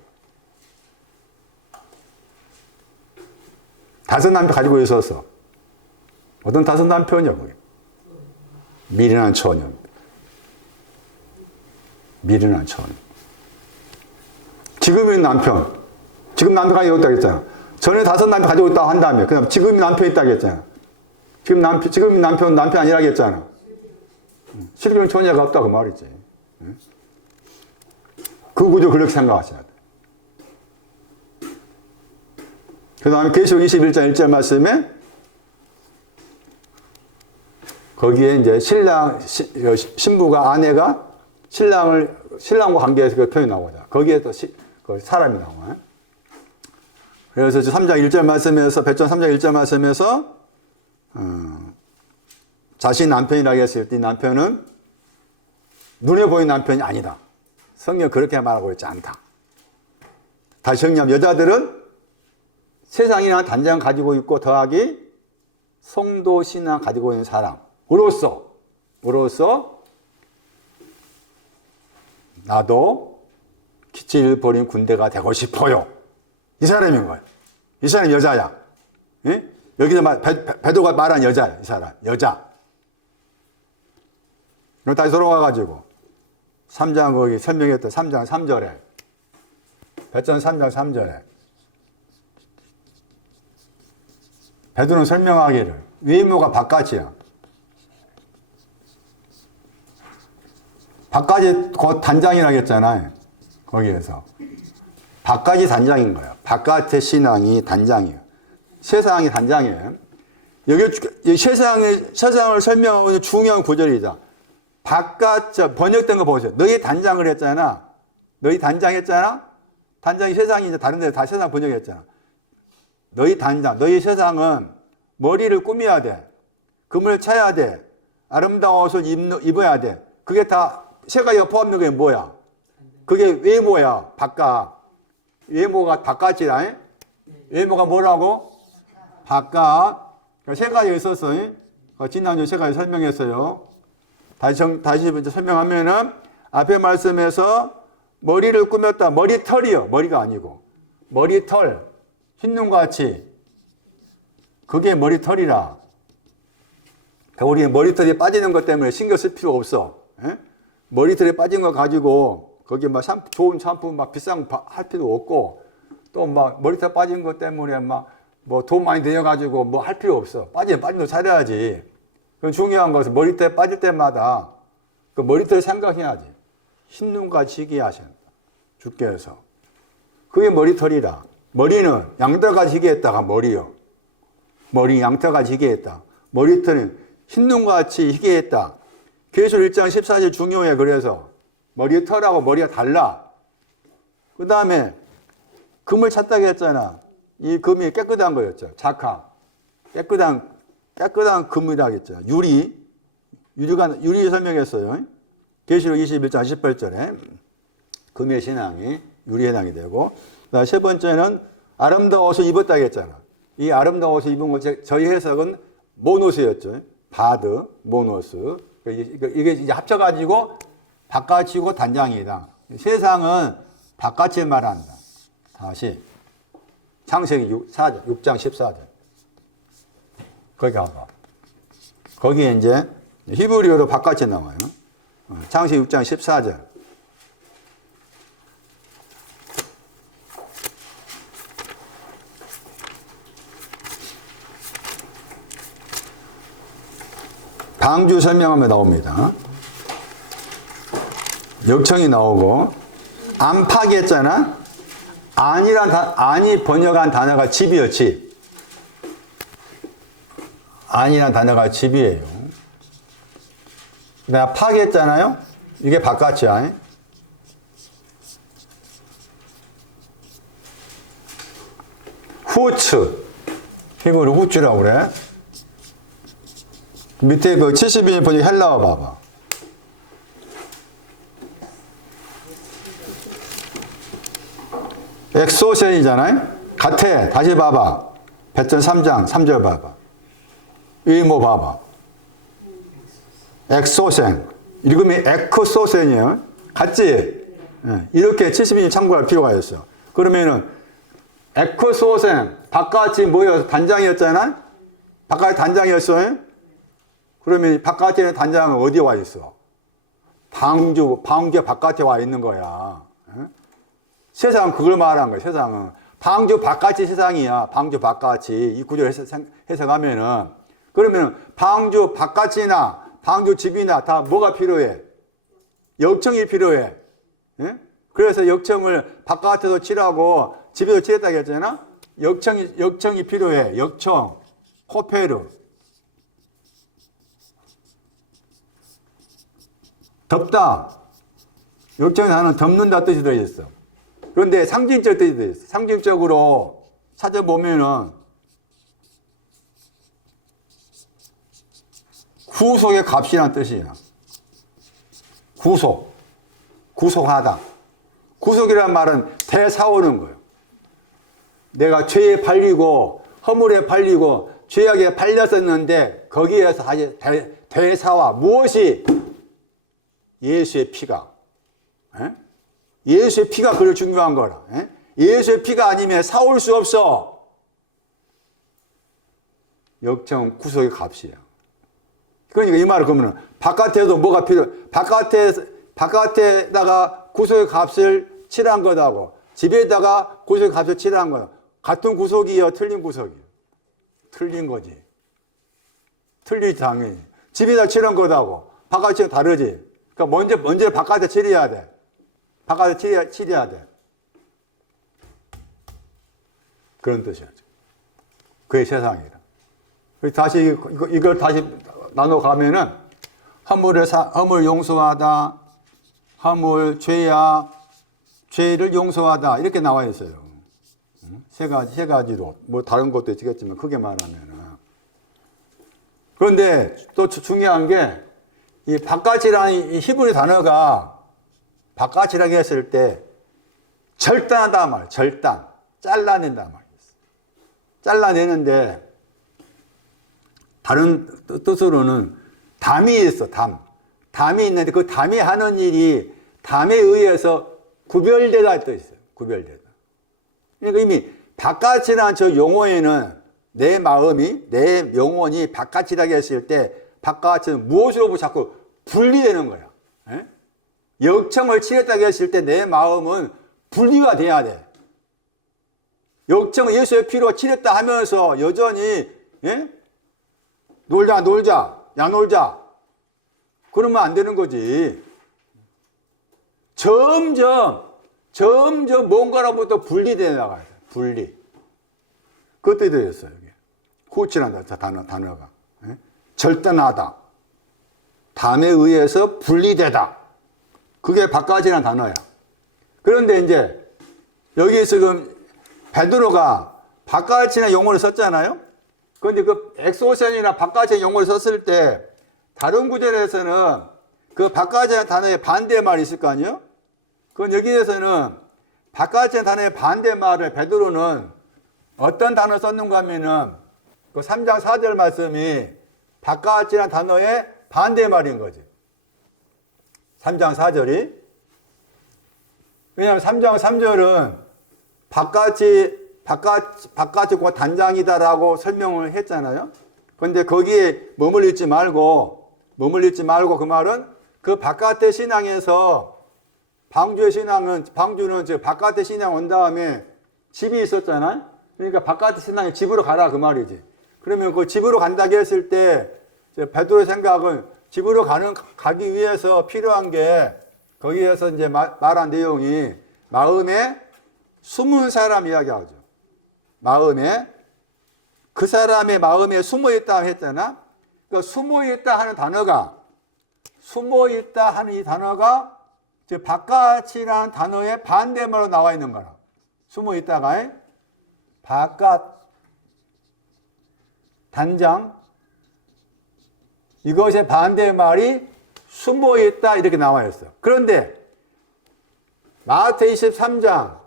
5 남편 가지고 있었어. 어떤 5 남편이야, 그게. 미련한 처녀. 미련한 처녀. 지금의 남편. 지금 남편 가지고 있다고 했잖아. 전에 5 남편 가지고 있다고 한 다음에, 그냥 지금의 남편 있다고 했잖아. 지금의 남편 아니라고 했잖아. 실존 처녀가 없다고 말이지. 그 구조 그렇게 생각하셔야 돼. 그 다음에 계시록 21장 1절 말씀에 거기에 이제 신부가 아내가 신랑과 관계에서 그 표현이 나오죠. 거기에 또 그 사람이 나와요. 그래서 3장 1절 말씀에서, 배전 3장 1절 말씀에서, 자신 남편이라고 했을 때 남편은 눈에 보이는 남편이 아니다. 성경 그렇게 말하고 있지 않다. 다시 정리하면 여자들은 세상이라는 단장을 가지고 있고 더하기 성도 신앙 가지고 있는 사람으로서 나도 기치를 버린 군대가 되고 싶어요. 이 사람인 거예요. 이 사람이 여자야. 예? 여기서 베드로가 말한 여자야. 이 사람 여자. 그럼 다시 돌아와가지고 3장 거기 설명했던 3장 3절에 배전 3장 3절에 베드로는 설명하기를 외모가 바깥이야. 바깥이 곧 단장이라고 했잖아요. 거기에서. 바깥이 단장인 거예요. 바깥의 신앙이 단장이에요. 세상이 단장이에요. 여기 세상을 설명하는 중요한 구절이다. 번역된 거 보세요. 너희 단장을 했잖아. 너희 단장했잖아. 단장이 세상이 이제 다른 데 다 세상 번역했잖아. 너희 단장, 너희 세상은 머리를 꾸며야 돼. 금을 차야 돼. 아름다운 옷을 입어야 돼. 그게 다 세 가지가 포함된 게 뭐야? 그게 외모야. 바깥. 외모가 바깥이라. 외모가 뭐라고? 바깥. 세 가지가 있었어. 지난주에 세 가지 설명했어요. 다시 설명하면은 앞에 말씀에서 머리를 꾸몄다. 머리털이요. 머리가 아니고. 머리털. 흰눈같이. 그게 머리털이라. 우리 머리털이 빠지는 것 때문에 신경 쓸 필요 없어. 머리털에 빠진 거 가지고 거기 막 좋은 샴푸 막 비싼 거 할 필요 없고 또 막 머리털 빠진 것 때문에 막 뭐 돈 많이 들여가지고 뭐 할 필요 없어. 빠진 거 살아야지. 그건 중요한 것은 머리털 빠질 때마다 그 머리털 생각해야지. 흰눈같이 희게 하신다. 주께서. 그게 머리털이라. 머리는 양털같이 희게 했다가 머리요. 머리 양털같이 희게 했다. 머리털은 흰눈같이 희게 했다. 계시록 1장 14절 중요해. 그래서 머리털하고 머리가 달라. 그 다음에 금을 찾다고 했잖아. 이 금이 깨끗한 거였죠. 작화. 깨끗한 금이라고 했잖아. 유리 설명했어요. 계시록 21장 18절에 금의 신앙이 유리에 해당이 되고, 그다음 세 번째는 아름다운 옷을 입었다고 했잖아. 이 아름다운 옷을 입은 것, 저희 해석은 모노스였죠. 바드, 모노스. 이게 이제 합쳐가지고 바깥이고 단장이다. 세상은 바깥을 말한다. 다시 창세기 6장 14절. 거기 가봐. 거기에 이제 히브리어로 바깥이 나와요. 창세기 6장 14절. 방주 설명하면 나옵니다. 역청이 나오고, 안팎이 했잖아. 안이 번역한 단어가 집이요, 집. 안이란 단어가 집이에요. 내가 파괴했잖아요. 이게 바깥이야. 후츠. 히브리 후츠라고 그래. 밑에 그 72년 번역 헬라어 봐봐. 엑소센이잖아요. 같아. 다시 봐봐. 배전 3장 3절 봐봐. 의모 봐봐. 엑소센. 읽음이 에크소센이에요. 같지? 이렇게 72년 참고할 필요가 있어. 그러면은 에크소센 바깥이 뭐였어? 단장이었잖아. 바깥이 단장이었어요. 그러면 바깥에 있는 단장은 어디에 와 있어? 방주 바깥에 와 있는 거야. 세상은 그걸 말하는 거야. 세상은 방주 바깥이 세상이야. 방주 바깥이 이 구조를 해석하면은, 그러면 방주 바깥이나 방주 집이나 다 뭐가 필요해? 역청이 필요해. 그래서 역청을 바깥에서 칠하고 집에서 칠했다고 했잖아. 역청이 필요해. 역청, 코페르. 덮다. 역청의 단어는 덮는다 뜻이 들어있어. 그런데 상징적 뜻이 들어있어. 상징적으로 찾아보면은 구속의 값이라는 뜻이야. 구속하다. 구속이라는 말은 대사오는 거예요. 내가 죄에 팔리고 허물에 팔리고 죄악에 팔렸었는데 거기에서 다시 대사와 무엇이? 예수의 피가. 예수의 피가 그걸 중요한 거라. 예수의 피가 아니면 사올 수 없어. 역청 구속의 값이야. 그러니까 이 말을 그러면 바깥에도 뭐가 바깥에다가 구속의 값을 칠한 거다고, 집에다가 구속의 값을 칠한 거다. 같은 구속이요, 틀린 구속이요? 틀린 거지. 틀리지 당연히. 집에다 칠한 거다고 바깥이 다르지. 그러니까 먼저 바깥에 칠해야 돼. 바깥에 칠해야 돼. 그런 뜻이야. 그게 세상이라. 다시 이걸 다시 나눠 가면은 허물 용서하다, 허물 죄야, 죄를 용서하다 이렇게 나와 있어요. 세 가지로 뭐 다른 것도 있겠지만 크게 말하면은. 그런데 또 중요한 게 이 바깥이라는 이 히브리 단어가 바깥이라고 했을 때 절단하다 말, 절단, 잘라낸다 말이었어. 잘라내는데 다른 뜻으로는 담이 있어, 담이 있는데 그 담이 하는 일이 담에 의해서 구별되다 뜻이에요. 구별되다. 그러니까 이미 바깥이라는 저 용어에는 내 마음이, 내 영혼이 바깥이라고 했을 때 바깥은 무엇으로부터 자꾸 분리되는 거야. 역청을 칠했다고 했을 때 내 마음은 분리가 돼야 돼. 역청을 예수의 피로 칠했다 하면서 여전히 놀자 그러면 안 되는 거지. 점점 뭔가로부터 분리되어 나가야 돼. 분리. 그것도 되었어요. 후치란 단어가. 절단하다. 담에 의해서 분리되다. 그게 바깥이라는 단어야. 그런데 이제 여기 지금 베드로가 바깥이나 용어를 썼잖아요. 그런데 그 엑소센이나 바깥의 용어를 썼을 때 다른 구절에서는 그 바깥의 단어의 반대말이 있을 거 아니에요? 그건 여기에서는 바깥의 단어의 반대말을 베드로는 어떤 단어를 썼는가 하면은 그 3장 4절 말씀이 바깥이라는 단어의 반대말인 거지. 3장 4절이. 왜냐하면 3장 3절은 바깥이 곧 단장이다라고 설명을 했잖아요. 그런데 거기에 머물리지 말고 그 말은 그 바깥의 신앙에서 방주는 저 바깥의 신앙 온 다음에 집이 있었잖아요. 그러니까 바깥의 신앙에 집으로 가라 그 말이지. 그러면 그 집으로 간다고 했을 때 베드로의 생각은 집으로 가기 위해서 필요한 게 거기에서 이제 말한 내용이 마음에 숨은 사람 이야기하죠. 그 사람의 마음에 숨어 있다 했잖아. 그러니까 숨어 있다 하는 이 단어가 바깥이라는 단어의 반대말로 나와 있는 거라. 숨어 있다가 바깥 단장 이것의 반대말이 숨어 있다 이렇게 나와 있어. 그런데 마태복음 23장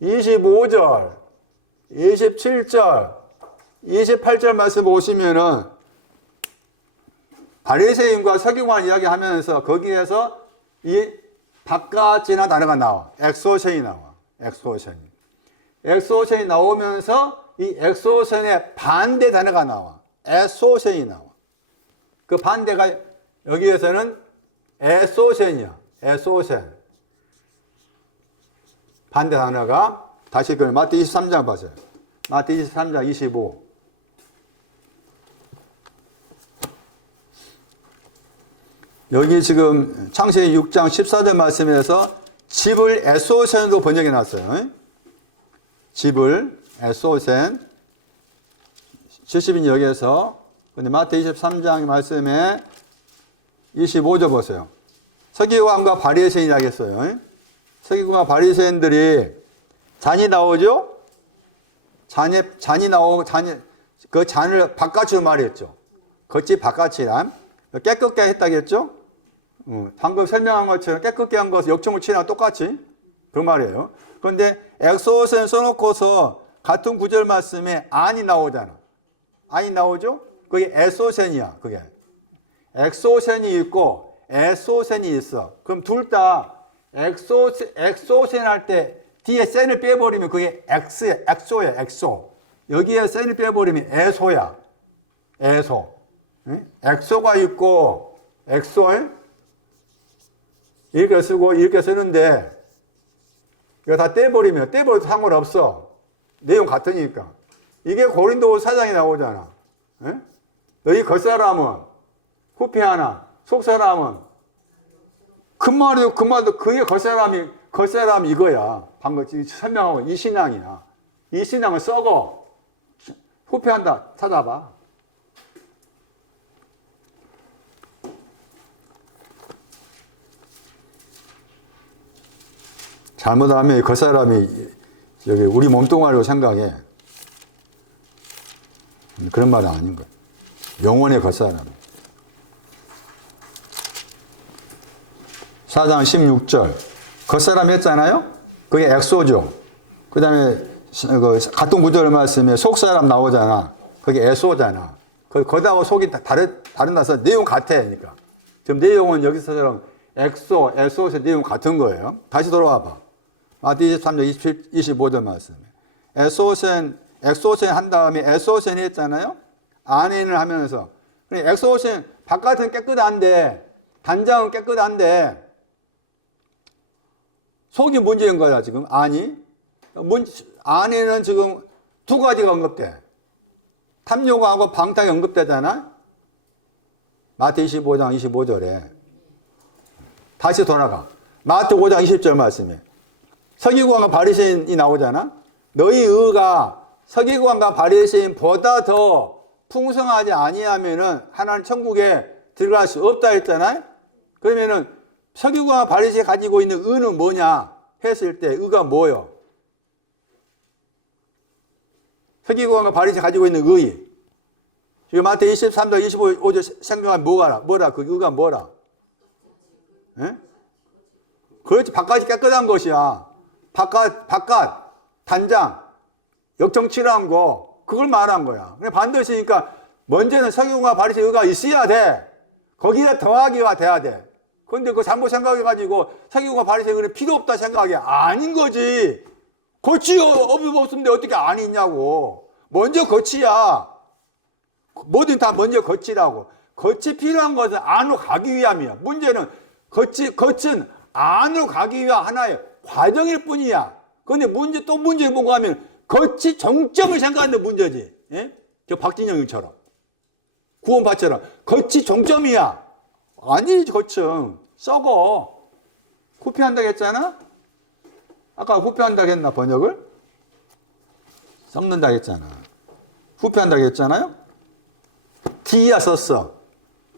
25절, 27절, 28절 말씀 보시면은 바리새인과 서기관 이야기하면서 거기에서 이 바깥이라는 단어가 나와. 엑소센이 나와. 엑소센이 나오면서 이 엑소센의 반대 단어가 나와. 에소센이 나와. 그 반대가 여기에서는 에소센이야. 에소센. 반대 단어가 다시 그 마태 23장 보세요. 마태 23장 25. 여기 지금 창세기 6장 14절 말씀에서 집을 에소센으로 번역해 놨어요. 집을 에소센 70인 여기에서. 근데 마태 23장 말씀에 25절 보세요. 서기관과 바리새인 이야기했어요. 서기관과 바리새인들이 잔이 나오죠? 잔이 나오고 그 잔을 바깥으로 말했죠. 겉이 바깥이란 깨끗게 했다겠죠? 방금 설명한 것처럼 깨끗게 한 것은 역청을 치랑 똑같이 그 말이에요. 그런데 엑소센 써놓고서 같은 구절 말씀에 안이 나오잖아. 안이 나오죠? 그게 에소센이야. 그게 엑소센이 있고 에소센이 있어. 그럼 둘 다 엑소센 할 때 뒤에 센을 빼버리면 그게 엑소야. 엑소. 여기에 센을 빼버리면 에소야. 에소. 엑소가 있고 엑소 이렇게 쓰고 이렇게 쓰는데 이거 다 떼버려도 상관없어. 내용 같으니까. 이게 고린도후서 4장에 나오잖아. 너희 겉사람은 후패하나 속사람은 그 말도 그게 겉사람 이거야. 방금 설명하고 이 신앙이야. 이 신앙은 썩어. 후패한다. 찾아봐. 잘못하면 겉사람이 여기 우리 몸뚱아리로 생각해. 그런 말은 아닌 거야. 영혼의 겉사람. 4장 16절. 겉사람 했잖아요? 그게 엑소죠. 그 다음에 같은 구절 말씀에 속사람 나오잖아. 그게 에소잖아. 거기하고 속이 다른다서 내용 같아. 그러니까. 지금 내용은 여기서처럼 에소에서 내용 같은 거예요. 다시 돌아와 봐. 마태 23장 25절 말씀에. 엑소센 한 다음에 에소센 했잖아요? 안인을 하면서. 엑소센, 바깥은 깨끗한데, 단장은 깨끗한데, 속이 문제인 거야, 지금. 안에는 지금 두 가지가 언급돼. 탐욕하고 방탕이 언급되잖아? 마태 25장 25절에. 다시 돌아가. 마태 5장 20절 말씀에. 서기관과 바리새인이 나오잖아? 너희 의가 서기관과 바리새인보다 더 풍성하지 아니하면은 하나님 천국에 들어갈 수 없다 했잖아요? 그러면은 서기관과 바리새인이 가지고 있는 의는 뭐냐? 했을 때 의가 뭐요? 서기관과 바리새가 가지고 있는 의. 지금 마태 23장 25절 생각하면 뭐라? 그 의가 뭐라? 예? 그렇지. 바깥이 깨끗한 것이야. 바깥, 단장, 역정치라는 거, 그걸 말한 거야. 근데 반드시니까, 먼저는 서기관과 바리새 의가 있어야 돼. 거기다 더하기가 돼야 돼. 그런데 그거 잘못 생각해가지고, 서기관과 바리새 의는 필요 없다 생각하기 아닌 거지. 거치 없는데 어떻게 안 있냐고. 먼저 거치야. 뭐든 다 먼저 거치라고. 거치 필요한 것은 안으로 가기 위함이야. 문제는 겉은 안으로 가기 위한 하나의 과정일 뿐이야. 그런데 문제 뭐가 하면 겉이 정점을 생각하는 문제지. 예? 저 박진영이처럼. 구원파처럼. 겉이 정점이야. 아니지, 겉은. 썩어. 후피한다고 했잖아? 아까 후피한다고 했나, 번역을? 썩는다고 했잖아. 후피한다고 했잖아요? D야 썼어.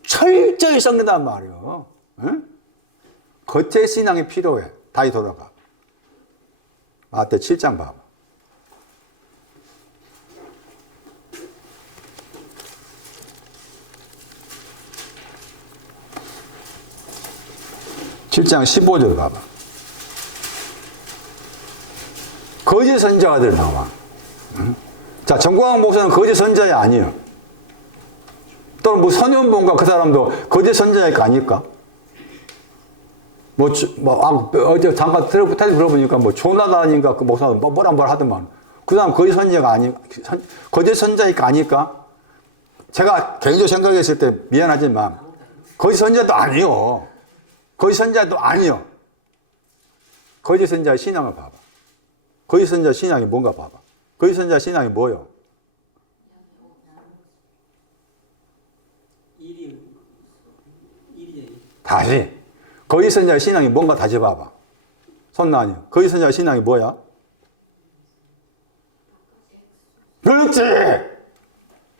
철저히 썩는단 말이에요. 응? 겉의 신앙이 필요해. 다시 돌아가. 마태 7장 봐봐. (7장 15절) 봐봐. 거짓 선지자들 나와. 응? 자, 정광훈 목사는 거짓 선지자 아니에요. 또는 뭐 선현본가 그 사람도 거짓 선지자가 아닐까? 어제 잠깐 들어보니까 조나단인가 그 목사가 뭐라 하더만. 그 사람 거짓 선지자가 거짓 선지자니까 아닐까? 제가 개인적으로 생각했을 때 미안하지만 거짓 선지자도 아니요. 거짓 선지자도 아니요. 거짓 선지자 신앙을 봐봐. 거짓 선지자 신앙이 뭔가 봐봐. 거짓 선지자 신앙이 뭐요? 다시. 거짓 선지자 신앙이 뭔가 다시 봐봐. 손나니. 거짓 선지자 신앙이 뭐야? 그렇지!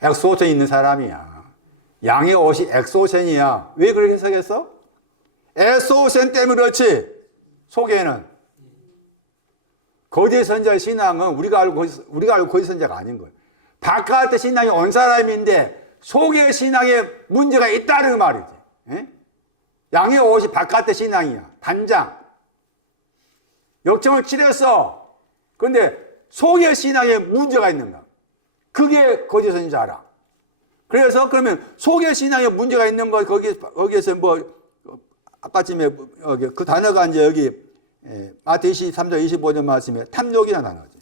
엑소센이 있는 사람이야. 양의 옷이 엑소센이야. 왜 그렇게 해석했어? 엑소센 때문에 그렇지. 속에는. 거짓 선지자 신앙은 우리가 알고 거짓 선지자가 아닌 거예요. 바깥의 신앙이 온 사람인데 속의 신앙에 문제가 있다는 말이지. 에? 양의 옷이 바깥의 신앙이야. 단장. 역정을 치렀어. 그런데 속의 신앙에 문제가 있는가? 그게 거짓 선지자라. 그래서 그러면 속의 신앙에 문제가 있는 거 거기에서 아까쯤에 그 단어가 이제 여기 마태 23장 25절 말씀에 탐욕이라는 단어지.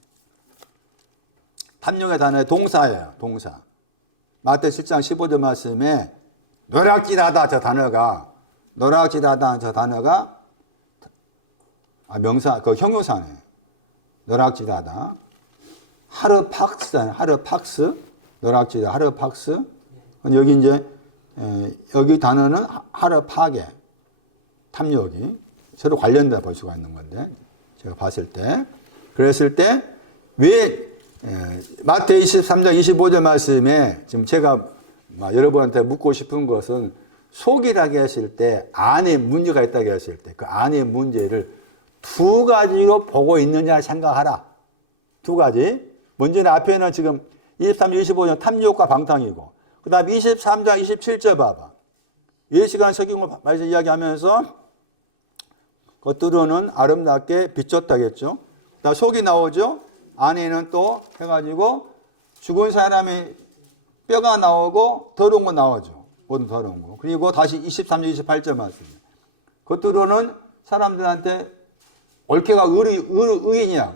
탐욕의 단어의 동사예요. 동사. 마태 7장 15절 말씀에 노략질하다 저 단어가 명사, 그 형용사네. 노략질하다. 하르팍스잖아요. 하르팍스. 노략질하다. 하르팍스. 여기 이제, 여기 단어는 하르파게. 탐욕이. 서로 관련돼 볼 수가 있는 건데. 제가 봤을 때. 그랬을 때, 왜, 마태 23장 25절 말씀에 지금 제가 여러분한테 묻고 싶은 것은 속이라고 했을 때 안에 문제가 있다고 했을 때 그 안의 문제를 두 가지로 보고 있느냐 생각하라. 두 가지. 먼저는 앞에는 지금 23장 25절 탐욕과 방탕이고 그 다음에 23장 27절 봐봐. 예시간 석용을 말해서 이야기하면서 겉으로는 아름답게 비쳤다겠죠. 그다음 속이 나오죠. 안에는 또 해가지고 죽은 사람의 뼈가 나오고 더러운 거 나오죠. 모든 더러운 거. 그리고 다시 23절 28절 말씀입니다. 겉으로는 사람들한테 옳게가 의인이야.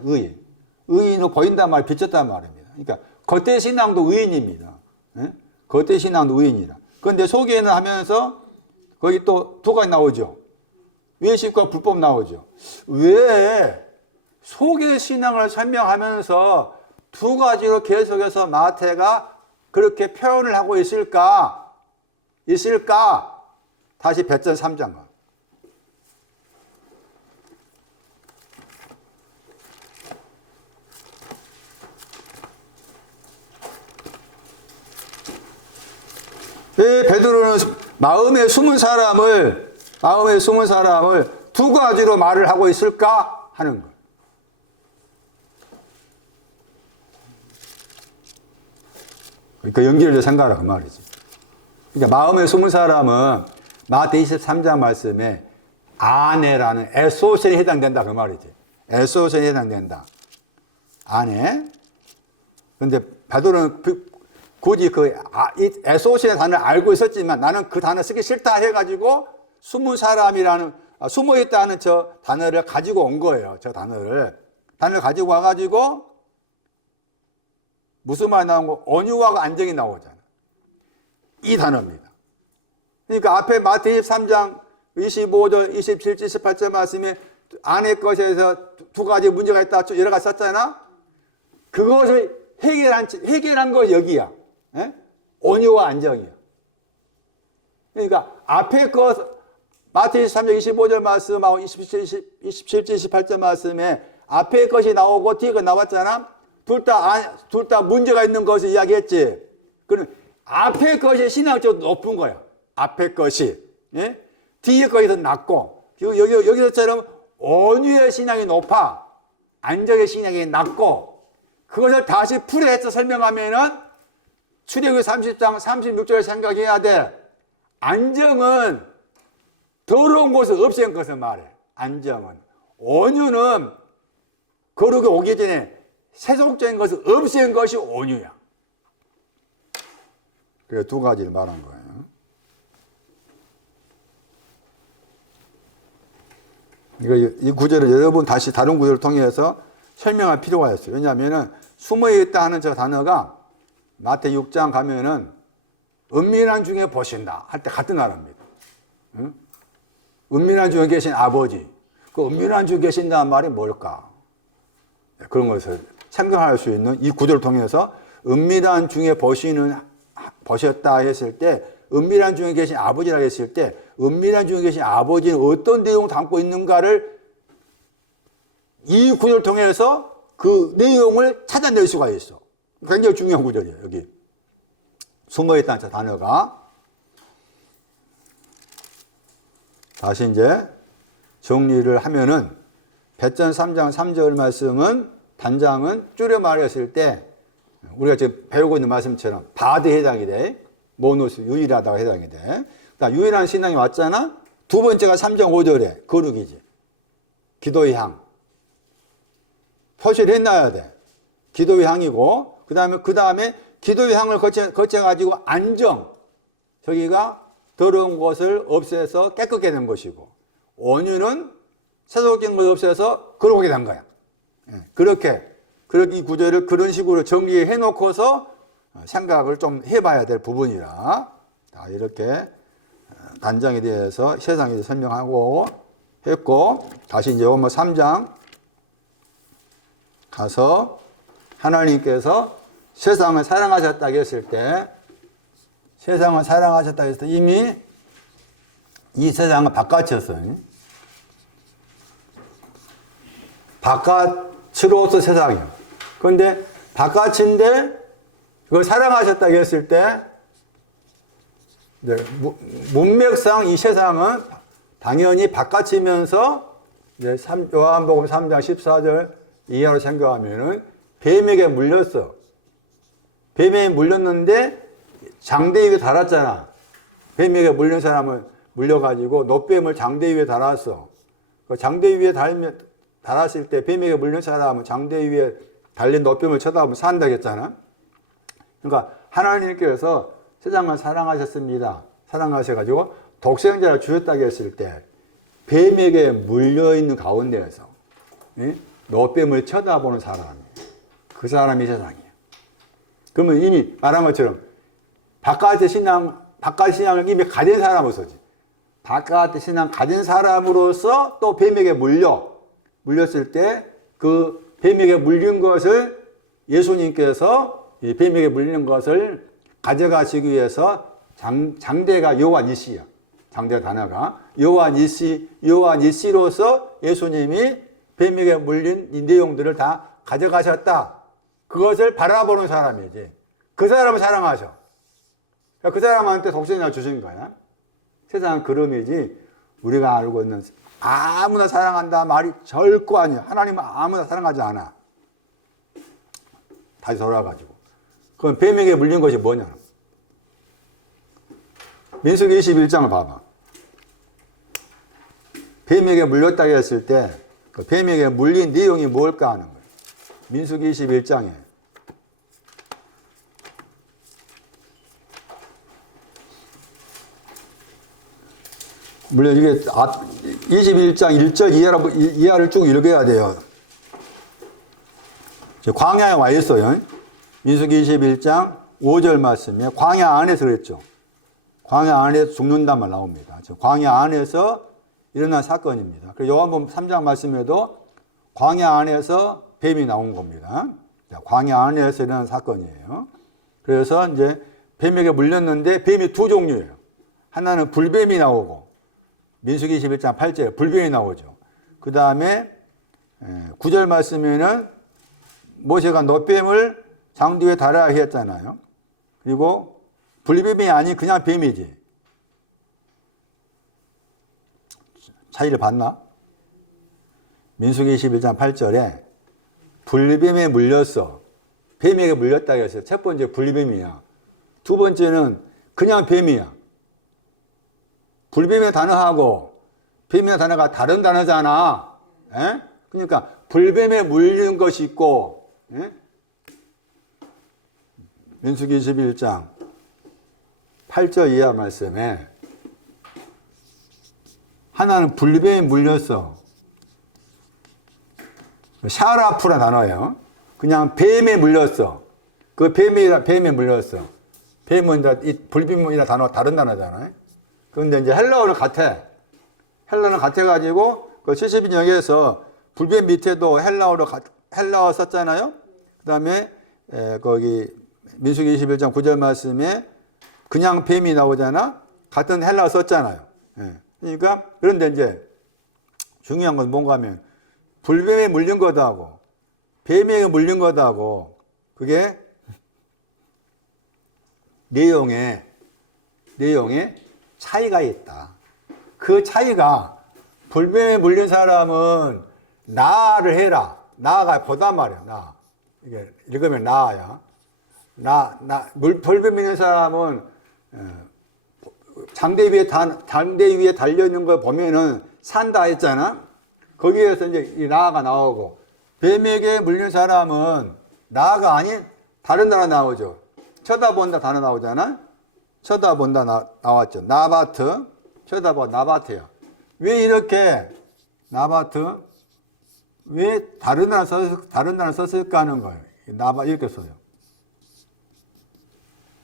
의인으로 보인단 말, 비쳤단 말입니다. 그러니까 겉의 신앙도 의인입니다. 예? 겉의 신앙도 의인이라. 그런데 속에는 하면서 거기 또 두 가지 나오죠. 외식과 불법 나오죠. 왜 속의 신앙을 설명하면서 두 가지로 계속해서 마태가 그렇게 표현을 하고 있을까? 다시 배전 3장 가. 왜 베드로는 마음에 숨은 사람을 두 가지로 말을 하고 있을까? 하는 거. 그러니까 연결해서 생각하라 그 말이지. 그러니까 마음에 숨은 사람은 마태 23장 말씀에 아내라는 에소션에 해당된다 그 말이지. 에소션에 해당된다. 아내. 근데 베드로는 굳이 이 에소션의 단어를 알고 있었지만 나는 그 단어 쓰기 싫다 해가지고 숨은 사람이라는 숨어 있다는 저 단어를 가지고 온 거예요. 저 단어를 가지고 와가지고 무슨 말이 나온 거? 온유와 안정이 나오잖아. 이 단어입니다. 그러니까 앞에 마태 23장 25절, 27절, 28절 말씀에 아내 것에서 두 가지 문제가 있다 여러 가지 썼잖아. 그것을 해결한 거 여기야. 에? 온유와 안정이야. 그러니까 앞에 것 마태 23장 25절 말씀하고 27절, 28절 말씀에 앞에 것이 나오고 뒤에 거 나왔잖아. 둘 다 문제가 있는 것을 이야기했지. 그럼 앞에 것이 신앙적으로 높은 거야. 앞에 것이. 예? 뒤에 것이 더 낮고. 여기서처럼 온유의 신앙이 높아. 안정의 신앙이 낮고. 그것을 다시 풀이해서 설명하면은 출애굽기 30장 36절을 생각해야 돼. 안정은 더러운 것을 없앤 것을 말해. 안정은. 온유는 거룩이 오기 전에 세속적인 것을 없앤 것이 온유야. 그래서 두 가지를 말한 거예요. 이 구절을 여러 번 다시 다른 구절을 통해서 설명할 필요가 있어요. 왜냐하면 숨어있다 하는 저 단어가 마태 6장 가면은 은밀한 중에 보신다 할 때 같은 단어입니다. 응? 은밀한 중에 계신 아버지. 그 은밀한 중에 계신다는 말이 뭘까? 그런 것을 생각할 수 있는 이 구절을 통해서 은밀한 중에 보셨다 했을 때 은밀한 중에 계신 아버지라고 했을 때 은밀한 중에 계신 아버지는 어떤 내용을 담고 있는가를 이 구절을 통해서 그 내용을 찾아낼 수가 있어. 굉장히 중요한 구절이에요. 여기 숨어있다는 단어가. 다시 이제 정리를 하면은 배전 3장 3절 말씀은 단장은 줄여 말했을 때 우리가 지금 배우고 있는 말씀처럼 바드에 해당이 돼. 모노스 유일하다고 해당이 돼. 그러니까 유일한 신앙이 왔잖아. 두 번째가 3장 5절에 거룩이지. 기도의 향. 표시를 해놔야 돼. 기도의 향이고 그 다음에 기도의 향을 거쳐가지고 안정. 저기가 더러운 것을 없애서 깨끗게 된 것이고 온유는 세속적인 것을 없애서 거룩하게 된 거야. 그렇게 이 구절을 그런 식으로 정리해 놓고서 생각을 좀 해봐야 될 부분이라 이렇게 단장에 대해서 세상에 대해서 설명하고 했고 다시 이제 요번 3장 가서 하나님께서 세상을 사랑하셨다고 했을 때 세상을 사랑하셨다고 했을 때 이미 이 세상은 바깥이었어요. 바깥으로서 세상이에요. 그런데 바깥인데 그걸 사랑하셨다고 했을 때 문맥상 이 세상은 당연히 바깥이면서 요한복음 3장 14절 이하로 생각하면은 뱀에게 물렸어. 뱀에게 물렸는데 장대 위에 달았잖아. 뱀에게 물린 사람은 물려가지고 노뱀을 장대 위에 달았어. 그 장대 위에 달았을 때 뱀에게 물린 사람은 장대 위에 달린 노뱀을 쳐다보면 산다고 했잖아. 그러니까 하나님께서 세상을 사랑하셨습니다. 사랑하셔가지고 독생자를 주셨다고 했을 때 뱀에게 물려있는 가운데에서 노뱀을 쳐다보는 사람이에요. 그 사람이 세상이에요. 그러면 이미 말한 것처럼 바깥의 신앙을 이미 가진 사람으로서지. 바깥의 신앙 가진 사람으로서 또 뱀에게 물렸을 때 그 뱀에게 물린 것을 예수님께서 이 뱀에게 물리는 것을 가져가시기 위해서 장대가 여호와 니시야. 장대 단어가 여호와 니시로서 예수님이 뱀에게 물린 이 내용들을 다 가져가셨다. 그것을 바라보는 사람이지. 그 사람을 사랑하셔. 그 사람한테 독생자를 주신 거야. 세상은 그름이지 우리가 알고 있는 아무나 사랑한다 말이 절코 아니야. 하나님은 아무나 사랑하지 않아. 다시 돌아가지고. 그럼 뱀에게 물린 것이 뭐냐? 민수기 21장을 봐봐. 뱀에게 물렸다고 했을 때 그 뱀에게 물린 내용이 뭘까 하는 거예요. 민수기 21장에 물론 이게 21장 1절 이하를 쭉 읽어야 돼요. 광야에 와 있어요. 민수기 21장 5절 말씀에 광야 안에서 그랬죠. 광야 안에서 죽는단 말 나옵니다. 광야 안에서 일어난 사건입니다. 그리고 요한복음 3장 말씀에도 광야 안에서 뱀이 나온 겁니다. 광야 안에서 일어난 사건이에요. 그래서 이제 뱀에게 물렸는데 뱀이 두 종류예요. 하나는 불뱀이 나오고 민수기 21장 8절에 불뱀이 나오죠. 그 다음에 9절 말씀에는 모세가 놋뱀을 장두 위에 달아야 했잖아요. 그리고 불뱀이 아닌 그냥 뱀이지. 차이를 봤나? 민수기 21장 8절에 불뱀에 물렸어. 뱀에게 물렸다고 했어요. 첫 번째 불뱀이야. 두 번째는 그냥 뱀이야. 불뱀의 단어하고 뱀의 단어가 다른 단어잖아. 에? 그러니까 불뱀에 물린 것이 있고, 에? 민수기 21장 8절 이하 말씀에 하나는 불뱀에 물렸어. 샤라프라 단어예요. 그냥 뱀에 물렸어. 그 뱀에 물렸어. 뱀은 이 불뱀이라 단어 다른 단어잖아요. 그런데 이제 헬라어는 같아. 헬라어는 같아가지고 그 70인역에서 불뱀 밑에도 헬라어 썼잖아요. 그 다음에 거기 민수기 21장 9절 말씀에 그냥 뱀이 나오잖아. 같은 헬라어 썼잖아요. 그러니까 그런데 이제 중요한 건 뭔가 하면 불뱀에 물린 거다고 뱀에게 물린 거다고 그게 내용에 차이가 있다. 그 차이가 불뱀에 물린 사람은 나를 해라. 나가 보단 말이야. 나 이게 읽으면 나야. 불뱀에 물린 사람은 장대 위에 달려있는 걸 보면은 산다 했잖아. 거기에서 이제 이 나가 나오고, 뱀에게 물린 사람은 나가 아닌 다른 단어 나오죠. 쳐다본다 단어 나오잖아. 쳐다본다 나왔죠. 나바트. 쳐다본 나바트야. 왜 이렇게 나바트? 왜 다른 단어 썼을까 하는 거예요. 나바 이렇게 써요.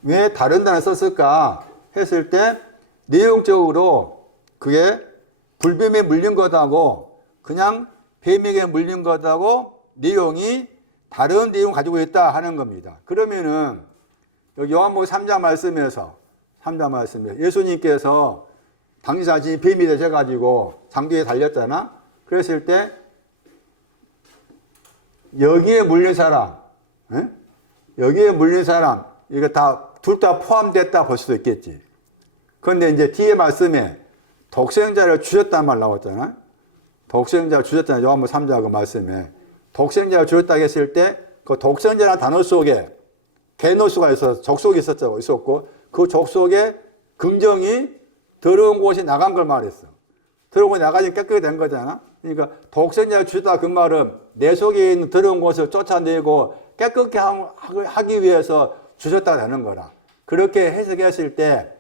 왜 다른 단어 썼을까 했을 때 내용적으로 그게 불뱀에 물린 거다고 그냥 뱀에게 물린 거다고 내용이 다른 내용 가지고 있다 하는 겁니다. 그러면은 여기 요한복음 3장 말씀에 예수님께서 당신 자신이 뱀이 되셔가지고 장기에 달렸잖아. 그랬을 때 여기에 물린 사람, 이거 둘 다 포함됐다 볼 수도 있겠지. 그런데 이제 뒤에 말씀에 독생자를 주셨단 말 나왔잖아. 독생자를 주셨잖아. 요한복음 3장 그 말씀에 독생자를 주셨다고 했을 때 그 독생자라는 단어 속에 게노스가 있어서 족속이 있었고 그 족속에 긍정이 더러운 곳이 나간 걸 말했어. 더러운 곳이 나가니 깨끗이 된 거잖아. 그러니까 독생자를 주셨다 그 말은 내 속에 있는 더러운 곳을 쫓아내고 깨끗게 하기 위해서 주셨다가 되는 거라. 그렇게 해석했을 때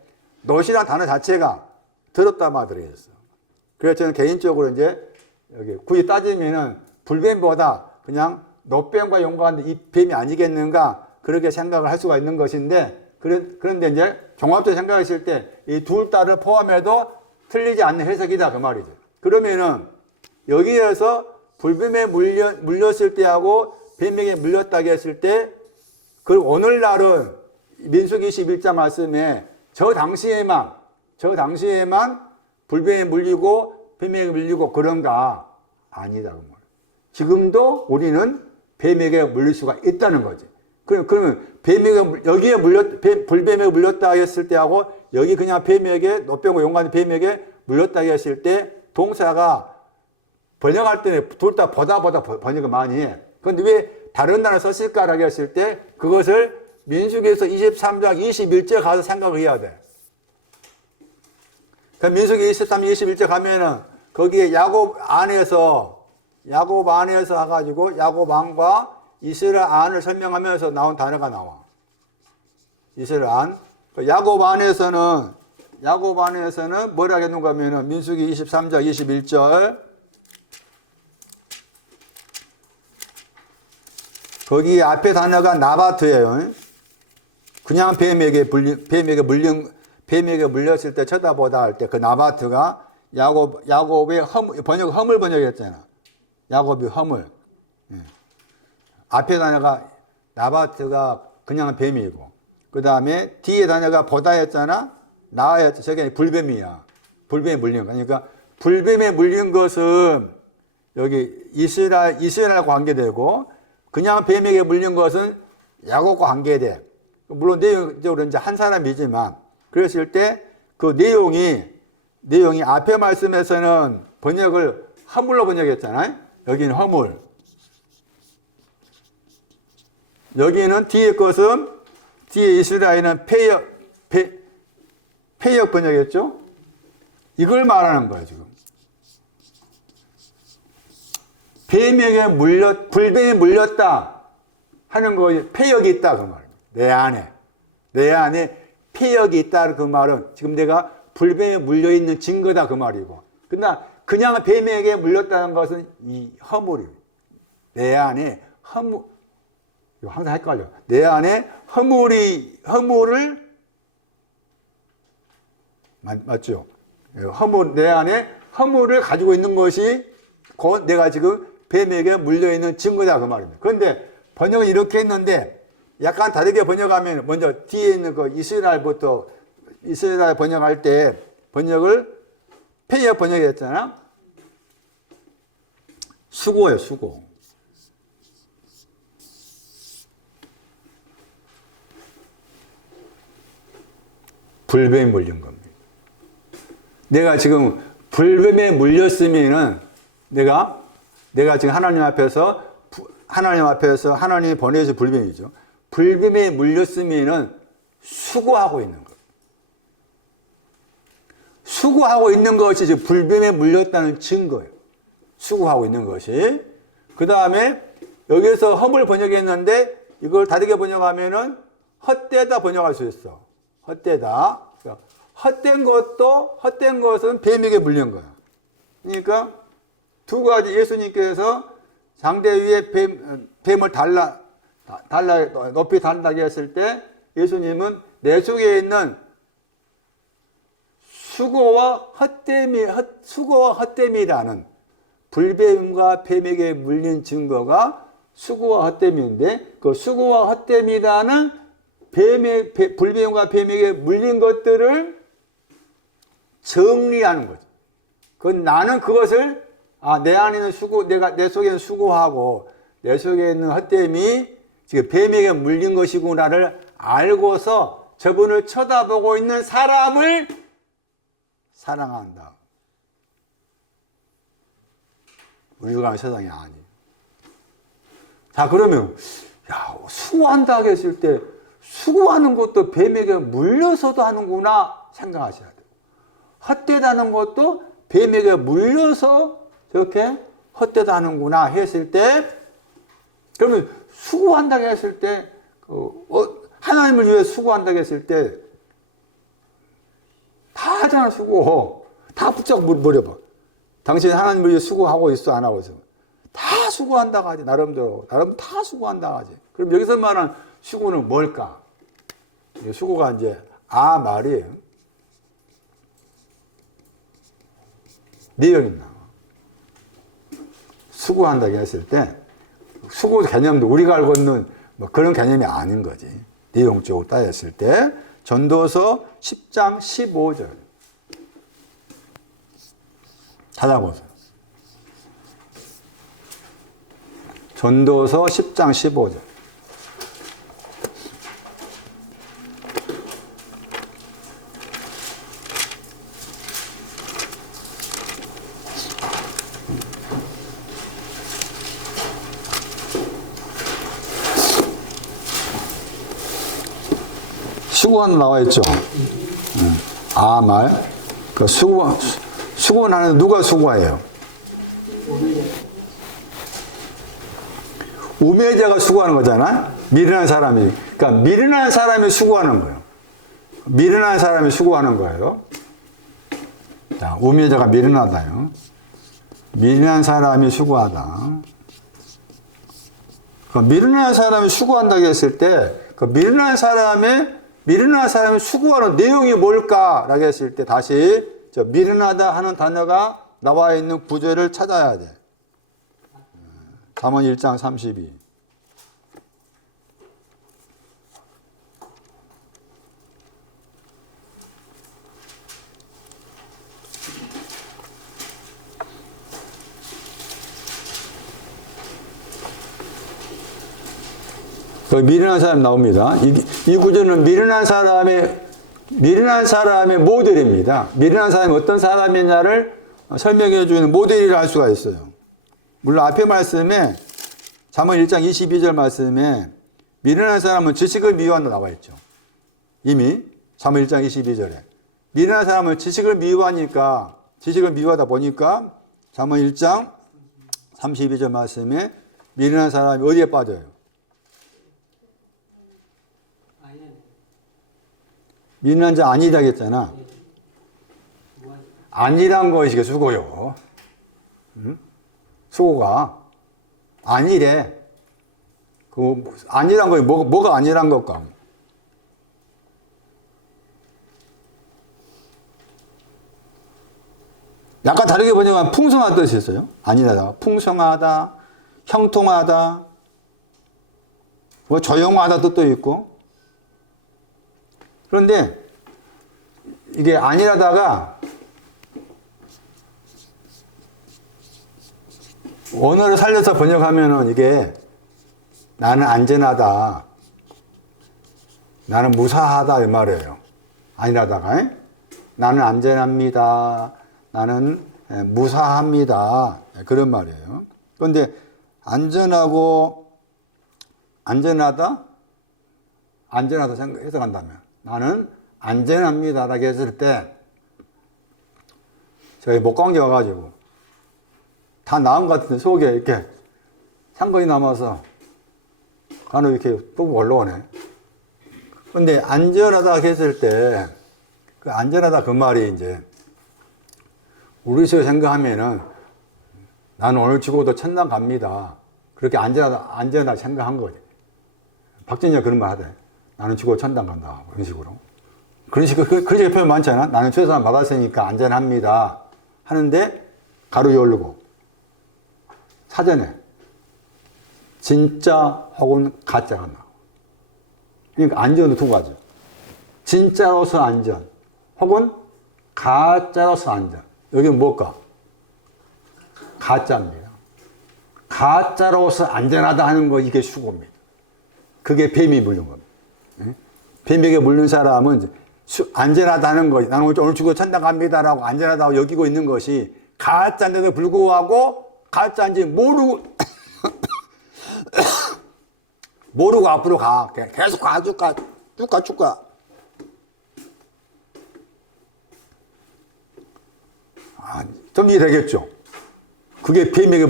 놋이라는 단어 자체가 더럽다 말 들어있어. 그래서 저는 개인적으로 이제 여기 굳이 따지면은 불뱀보다 그냥 놋뱀과 연관된 이 뱀이 아니겠는가 그렇게 생각을 할 수가 있는 것인데 그런데 이제 종합적으로 생각했을 때 이 둘 다를 포함해도 틀리지 않는 해석이다 그 말이죠. 그러면은 여기에서 불뱀에 물렸을 때하고 뱀에게 물렸다고 했을 때 그리고 오늘날은 민수기 21장 말씀에 저 당시에만 불뱀에 물리고 뱀에게 물리고 그런가? 아니다 그 말. 지금도 우리는 뱀에게 물릴 수가 있다는 거지. 그러면 불뱀에게 물렸다 했을 때하고 여기 그냥 뱀에게 놋뱀과 연관된 뱀에게 물렸다 했을 때 동사가 번역할 때 둘 다 보다 번역을 많이 해. 그런데 왜 다른 단어 썼을까라고 했을 때 그것을 민수기에서 23장 21절 가서 생각을 해야 돼. 그러니까 민수기 23, 21절 가면은 거기에 야곱 안에서 해가지고 야곱 안과 이스라엘 안을 설명하면서 나온 단어가 나와. 이스라엘 안. 야곱 안에서는 뭐라고 했는가 하면은 민수기 23장 21절 거기 앞에 단어가 나바트예요. 그냥 뱀에게 물렸을 때 쳐다보다 할 때 그 나바트가 야곱의 허물 번역했잖아. 야곱이 허물. 앞에 단어가 나바트가 그냥 뱀이고, 그 다음에 뒤에 단어가 보다였잖아. 나였죠. 저게 불뱀이야. 불뱀에 물린 거. 그러니까 불뱀에 물린 것은 여기 이스라엘과 관계되고, 그냥 뱀에게 물린 것은 야곱과 관계돼. 물론 내용적으로 이제 한 사람이지만, 그랬을 때 그 내용이 앞에 말씀에서는 번역을 허물로 번역했잖아요. 여기는 허물. 여기는 뒤에 것은, 뒤에 이스라엘은 폐역 번역했죠? 이걸 말하는 거야, 지금. 불뱀에 물렸다 하는 거, 폐역이 있다, 그 말입니다. 내 안에 폐역이 있다, 그 말은 지금 내가 불뱀에 물려있는 증거다, 그 말이고. 그러나 그냥 뱀에게 물렸다는 것은 이 허물이에요. 내 안에 허물, 이거 항상 헷갈려. 내 안에 허물을, 맞죠? 내 안에 허물을 가지고 있는 것이 곧 내가 지금 뱀에게 물려있는 증거다, 그 말입니다. 그런데 번역은 이렇게 했는데 약간 다르게 번역하면 먼저 뒤에 있는 그 이스라엘 번역할 때 번역을 폐역 번역했잖아. 수고예요, 수고. 불뱀에 물린 겁니다. 내가 지금 불뱀에 물렸으면은 내가 지금 하나님 앞에서 하나님이 보내주신 불뱀이죠. 불뱀에 물렸으면은 수고하고 있는 것. 수고하고 있는 것이 지금 불뱀에 물렸다는 증거예요. 수고하고 있는 것이. 그 다음에 여기서 허물 번역했는데 이걸 다르게 번역하면은 헛되다 번역할 수 있어. 헛되다. 헛된 것은 뱀에게 물린 거야. 그러니까 두 가지, 예수님께서 장대 위에 뱀을 높이 달라게 했을 때 예수님은 내 속에 있는 수고와 헛됨이라는, 불뱀과 뱀에게 물린 증거가 수고와 헛됨인데, 그 수고와 헛됨이라는 불뱀과 뱀에게 물린 것들을 정리하는 거죠. 나는 그것을, 내 안에 있는 내 속에 있는 수고하고 내 속에 있는 헛됨이 지금 뱀에게 물린 것이구나를 알고서 저분을 쳐다보고 있는 사람을 사랑한다. 우리가 가는 세상이 아니에요. 자, 그러면 수고한다 했을 때 수고하는 것도 뱀에게 물려서도 하는구나 생각하셔야 돼요. 헛되다는 것도 뱀에게 물려서 저렇게 헛되다는구나 했을 때, 그러면 수고한다고 했을 때, 하나님을 위해 수고한다고 했을 때, 다 하잖아, 수고. 다 붙잡고 물어봐. 당신 하나님을 위해 수고하고 있어, 안 하고 있어? 다 수고한다고 하지, 나름 다 수고한다고 하지. 그럼 여기서 말하는 수고는 뭘까? 수고가 이제, 말이에요. 내용이 나와. 수고한다고 했을 때, 수고 개념도 우리가 알고 있는 그런 개념이 아닌 거지. 내용적으로 따졌을 때. 전도서 10장 15절. 찾아보세요. 전도서 10장 15절. 수고하는 나와 있죠. 말. 그 수고는 하는 누가 수고해요? 우매자가 수고하는 거잖아. 미련한 사람이. 그러니까 미련한 사람이 수고하는 거예요. 미련한 사람이 수고하는 거예요. 자, 우매자가 미련하다요. 미련한 사람이 수고하다. 그 미련한 사람이 수고한다고 했을 때, 그 미련한 사람이 수고하는 내용이 뭘까라고 했을 때 다시 저 미련하다 하는 단어가 나와 있는 구절을 찾아야 돼. 잠언 1장 32. 그 미련한 사람 나옵니다. 이 구절은 미련한 사람의 모델입니다. 미련한 사람이 어떤 사람이냐를 설명해 주는 모델이라 할 수가 있어요. 물론 앞에 말씀에 잠언 1장 22절 말씀에 미련한 사람은 지식을 미워한다 나와 있죠. 이미 잠언 1장 22절에 미련한 사람은 지식을 미워하다 보니까 잠언 1장 32절 말씀에 미련한 사람이 어디에 빠져요? 미련한 자 아니다 했잖아. 아니란 것이 수고요. 수고가 아니래. 그 아니란 거 뭐가 아니란 걸까? 약간 다르게 번역하면 풍성한 뜻이 있어요. 아니라다. 풍성하다, 형통하다, 뭐 조용하다 뜻도 있고. 그런데 이게 아니라다가 언어를 살려서 번역하면은 이게 나는 안전하다, 나는 무사하다 이 말이에요. 아니라다가 나는 안전합니다, 나는 무사합니다 그런 말이에요. 그런데 안전하고 안전하다 해석한다면 나는 안전합니다라고 했을 때 저희 목광지 와가지고 다 나온 것 같은데 속에 이렇게 상건이 남아서 간혹 이렇게 뚝 올라오네. 근데 안전하다 했을 때 그 안전하다 그 말이 이제 우리 식으로 생각하면은 나는 오늘 죽어도 천당 갑니다. 그렇게 안전하다 생각한 거지. 박진희가 그런 말 하대. 나는 죽어도 천당 간다. 그런 식으로. 그렇게 표현 많잖아. 나는 최소한 받았으니까 안전합니다. 하는데 가로 열르고 사전에 진짜 혹은 가짜가 나와. 그러니까 안전은 두 가지. 진짜로서 안전 혹은 가짜로서 안전. 여기는 뭘까? 가짜입니다. 가짜로서 안전하다 하는 거 이게 수고입니다. 그게 뱀이 물린 겁니다. 뱀에게 물린 사람은 안전하다는 것이 나는 오늘 죽어 천당 갑니다라고 안전하다고 여기고 있는 것이 가짜인데도 불구하고 가짜인지 모르고 모르고 앞으로 가. 계속 가, 쭉 가. 좀 이해되겠죠? 그게 뱀에게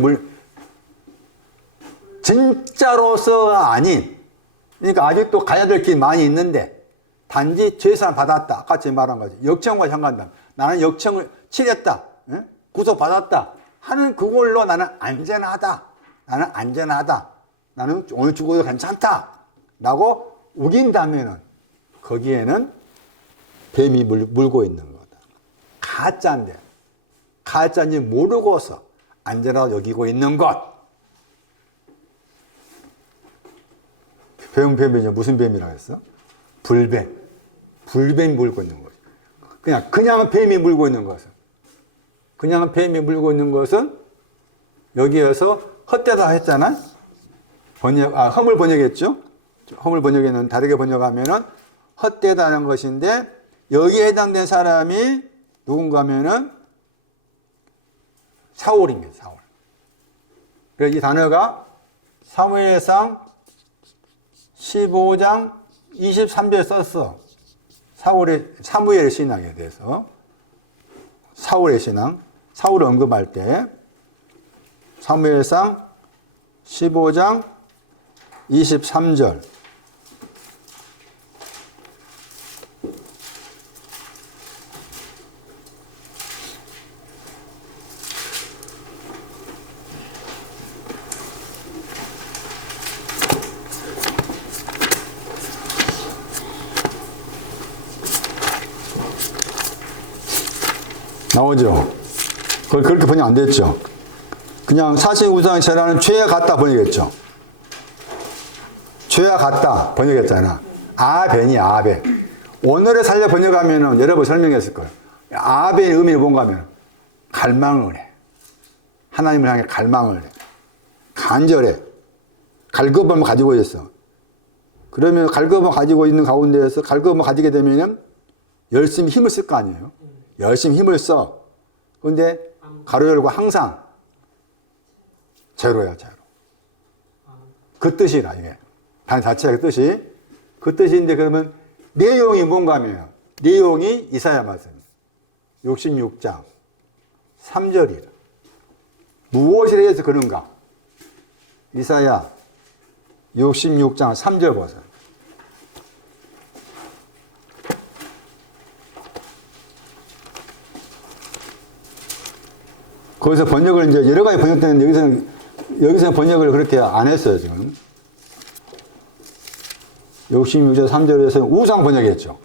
진짜로서가 아닌, 그러니까 아직도 가야 될 길 많이 있는데, 단지 죄산 받았다. 아까 제가 말한 거지. 역청과 상관다. 나는 역청을 치렀다. 구속받았다. 하는 그걸로 나는 안전하다. 나는 오늘 죽어도 괜찮다. 라고 우긴다면은, 거기에는 뱀이 물고 있는 거다. 가짜인데, 가짜인지 모르고서 안전하다고 여기고 있는 것. 뱀이죠. 무슨 뱀이라고 했어? 불뱀. 불뱀이 물고 있는 거죠. 그냥 뱀이 물고 있는 것은. 그냥 뱀이 물고 있는 것은 여기에서 헛되다 했잖아. 험을 번역했죠. 험을 번역에는 다르게 번역하면은 헛되다는 것인데 여기에 해당된 사람이 누군가 하면은 사울입니다. 사울. 그래서 이 단어가 사무엘상 15장 23절에 썼어. 사무엘의 신앙에 대해서 사울의 신앙, 사울을 언급할 때 사무엘상 15장 23절 나오죠. 그렇게 번역 안 됐죠. 그냥 사신 우상의 제라는 죄와 같다 번역했죠. 죄와 같다 번역했잖아. 아벤이 아벤. 오늘의 살려 번역하면은 여러 번 설명했을 거예요. 아벤의 의미는 뭔가 하면 갈망을 해. 하나님을 향해 갈망을 해. 간절해. 갈급함을 가지고 있어. 그러면 갈급함을 가지고 있는 가운데에서 갈급함을 가지게 되면은 열심히 힘을 쓸 거 아니에요. 열심히 힘을 써. 그런데 가로 열고 항상 제로야, 제로. 그 뜻이라, 이게. 단 자체가 그 뜻이. 그 뜻인데, 그러면 내용이 뭔가 하면, 내용이 이사야 말씀. 66장 3절이라. 무엇이라 해서 그런가? 이사야 66장 3절 보세요. 거기서 번역을 이제 여러 가지 번역되는 여기서는 번역을 그렇게 안 했어요, 지금. 66절 3절에서는 우상 번역했죠.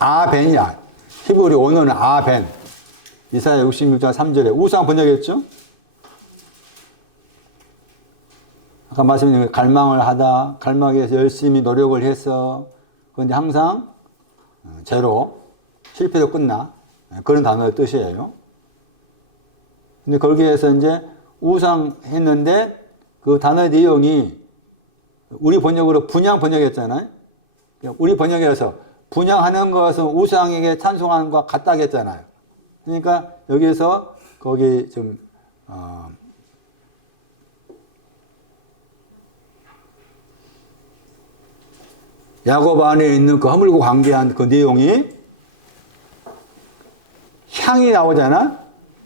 아벤이야. 히브리 원어는 아벤. 이사야 66장 3절에 우상 번역했죠. 아까 말씀드린 갈망을 하다, 갈망에 위해서 열심히 노력을 해서, 그런데 항상 제로, 실패로 끝나. 그런 단어의 뜻이에요. 근데 거기에서 이제 우상 했는데 그 단어의 내용이 우리 번역으로 분양 번역했잖아요. 우리 번역에서 분양하는 것은 우상에게 찬송하는 것과 같다고 했잖아요. 그러니까 여기에서 거기 좀 야곱 안에 있는 그 허물고 관계한 그 내용이 향이 나오잖아.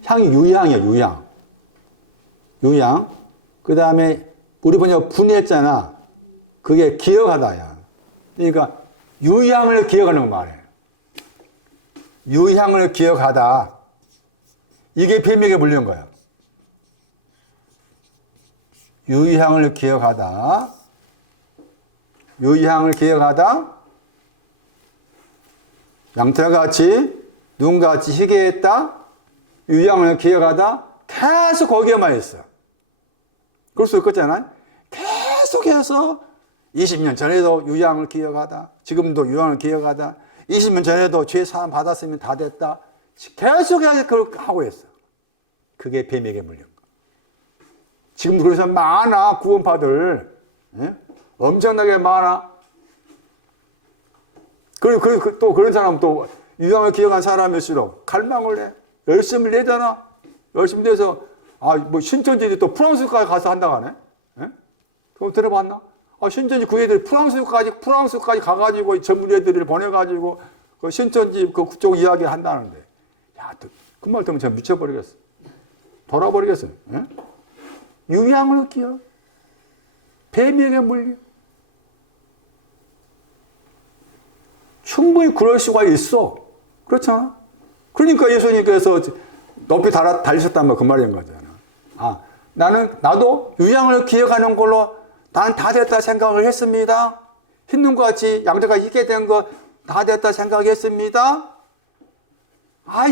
향이 유향이야, 유향. 유향. 그 다음에 우리 번역 분했잖아. 그게 기억하다야. 그러니까 유향을 기억하는 거 말이에요. 유향을 기억하다. 이게 배명에 물린 거예요. 유향을 기억하다. 유향을 기억하다. 양털같이 눈같이 희게했다. 유향을 기억하다. 계속 거기에만 있어. 그럴 수 있겠잖아요. 계속해서 20년 전에도 유향을 기억하다. 지금도 유향을 기억하다. 20년 전에도 죄 사함 받았으면 다 됐다. 계속해서 그렇게 하고 있어. 그게 뱀에게 물린 거. 지금도 그래서 많아. 구원파들. 예? 엄청나게 많아. 그리고 또 그런 사람 또 유향을 기억한 사람일수록 갈망을 해. 열심히 내잖아. 열심히 내서, 뭐, 신천지도 또 프랑스까지 가서 한다고 하네? 예? 그럼 들어봤나? 신천지 그 애들이 프랑스까지 가가지고 전문 애들을 보내가지고, 그 신천지 그쪽 이야기 한다는데. 야, 그 말 들으면 제가 미쳐버리겠어. 돌아버리겠어. 예? 유향을 기억. 뱀에게 물려. 충분히 그럴 수가 있어. 그렇잖아? 그러니까 예수님께서 높이 달리셨단 말 그 말인 거잖아. 나도 유향을 기억하는 걸로 난 다 됐다 생각을 했습니다. 흰 눈과 같이 양자가 있게 된 거 다 됐다 생각했습니다.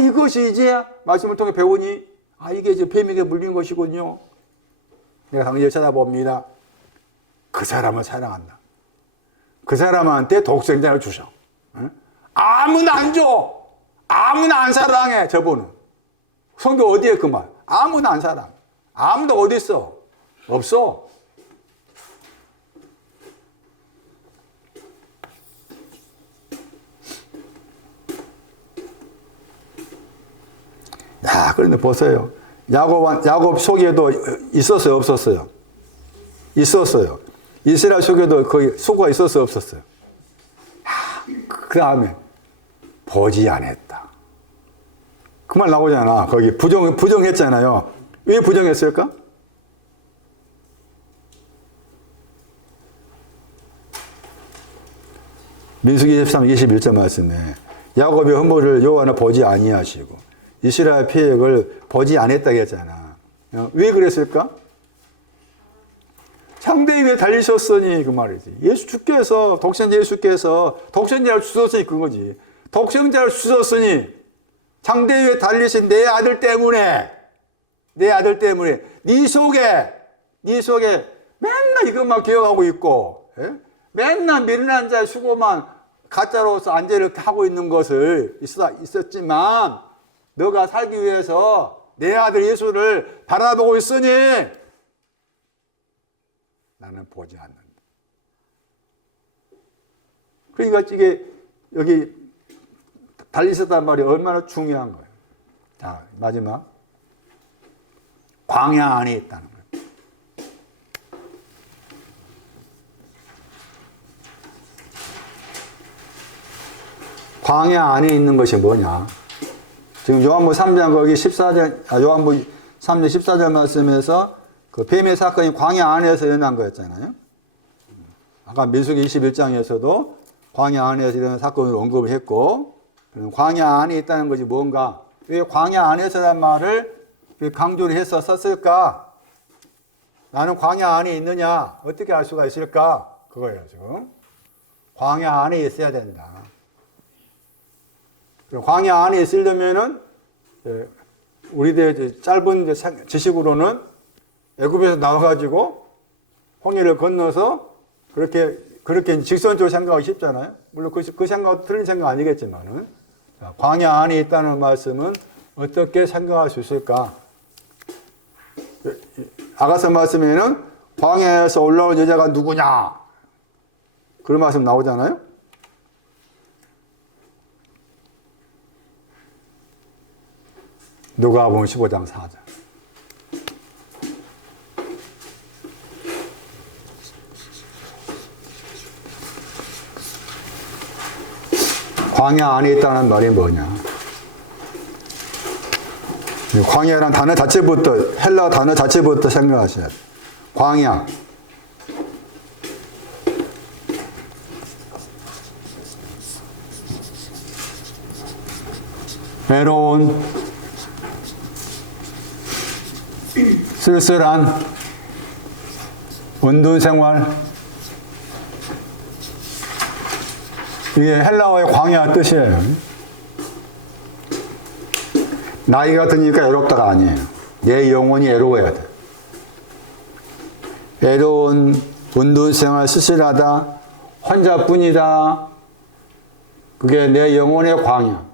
이것이 이제 말씀을 통해 배우니, 이게 이제 뱀에게 물린 것이군요. 내가 당신을 쳐다봅니다. 그 사람을 사랑한다. 그 사람한테 독생자를 주셔. 아무나 안 줘. 아무나 안 사랑해. 저분은. 성경 어디에 그 말? 아무나 안 사랑. 아무도 어디 있어? 없어. 야, 그런데 보세요. 야곱 속에도 있었어요, 없었어요? 있었어요. 이스라엘 속에도 거의 수고가 있었어요, 없었어요? 그 다음에 보지 않았다. 그 말 나오잖아. 거기 부정했잖아요. 왜 부정했을까? 민수기 23, 21절 말씀에 야곱의 허물을 여호와는 보지 아니하시고 이스라엘 피획을 보지 않았다고 했잖아. 왜 그랬을까? 창대 위에 달리셨으니 그 말이지. 예수께서 독생자 예수께서 독생자를 주셨으니 그거지. 독생자를 주셨으니 창대 위에 달리신 내 아들 때문에 네 속에 맨날 이것만 기억하고 있고, 예? 맨날 미련한 자의 수고만 가짜로서 안죄를 하고 있는 것을 있었지만 너가 살기 위해서 내 아들 예수를 바라보고 있으니 나는 보지 않는다. 그러니까 이게 여기 달리셨단 말이 얼마나 중요한 거예요. 자, 마지막 광야 안에 있다는 거예요. 광야 안에 있는 것이 뭐냐? 지금 요한복음 3장 거기 14절, 요한복음 3장 14절 말씀에서 그 뱀의 사건이 광야 안에서 일어난 거였잖아요. 아까 민수기 21장에서도 광야 안에서 일어난 사건을 언급을 했고, 광야 안에 있다는 것이 뭔가? 왜 광야 안에서란 말을 강조를 해서 썼을까? 나는 광야 안에 있느냐? 어떻게 알 수가 있을까? 그거예요, 지금. 광야 안에 있어야 된다. 광야 안에 있으려면은, 우리들 짧은 지식으로는 애굽에서 나와가지고 홍해를 건너서 그렇게 직선적으로 생각하기 쉽잖아요. 물론 그 생각, 틀린 생각 아니겠지만은. 광야 안에 있다는 말씀은 어떻게 생각할 수 있을까? 아가서 말씀에는 광야에서 올라온 여자가 누구냐? 그런 말씀 나오잖아요. 누가복음 15장 4절. 광야 안에 있다는 말이 뭐냐? 광야라는 단어 자체부터, 헬라 단어 자체부터 생각하셔야 돼요. 광야. 외로운, 쓸쓸한, 원둔 생활. 이게 헬라어의 광야 뜻이에요. 나이가 드니까 외롭다가 아니에요. 내 영혼이 외로워야 돼. 외로운, 원둔 생활, 쓸쓸하다, 혼자뿐이다. 그게 내 영혼의 광야.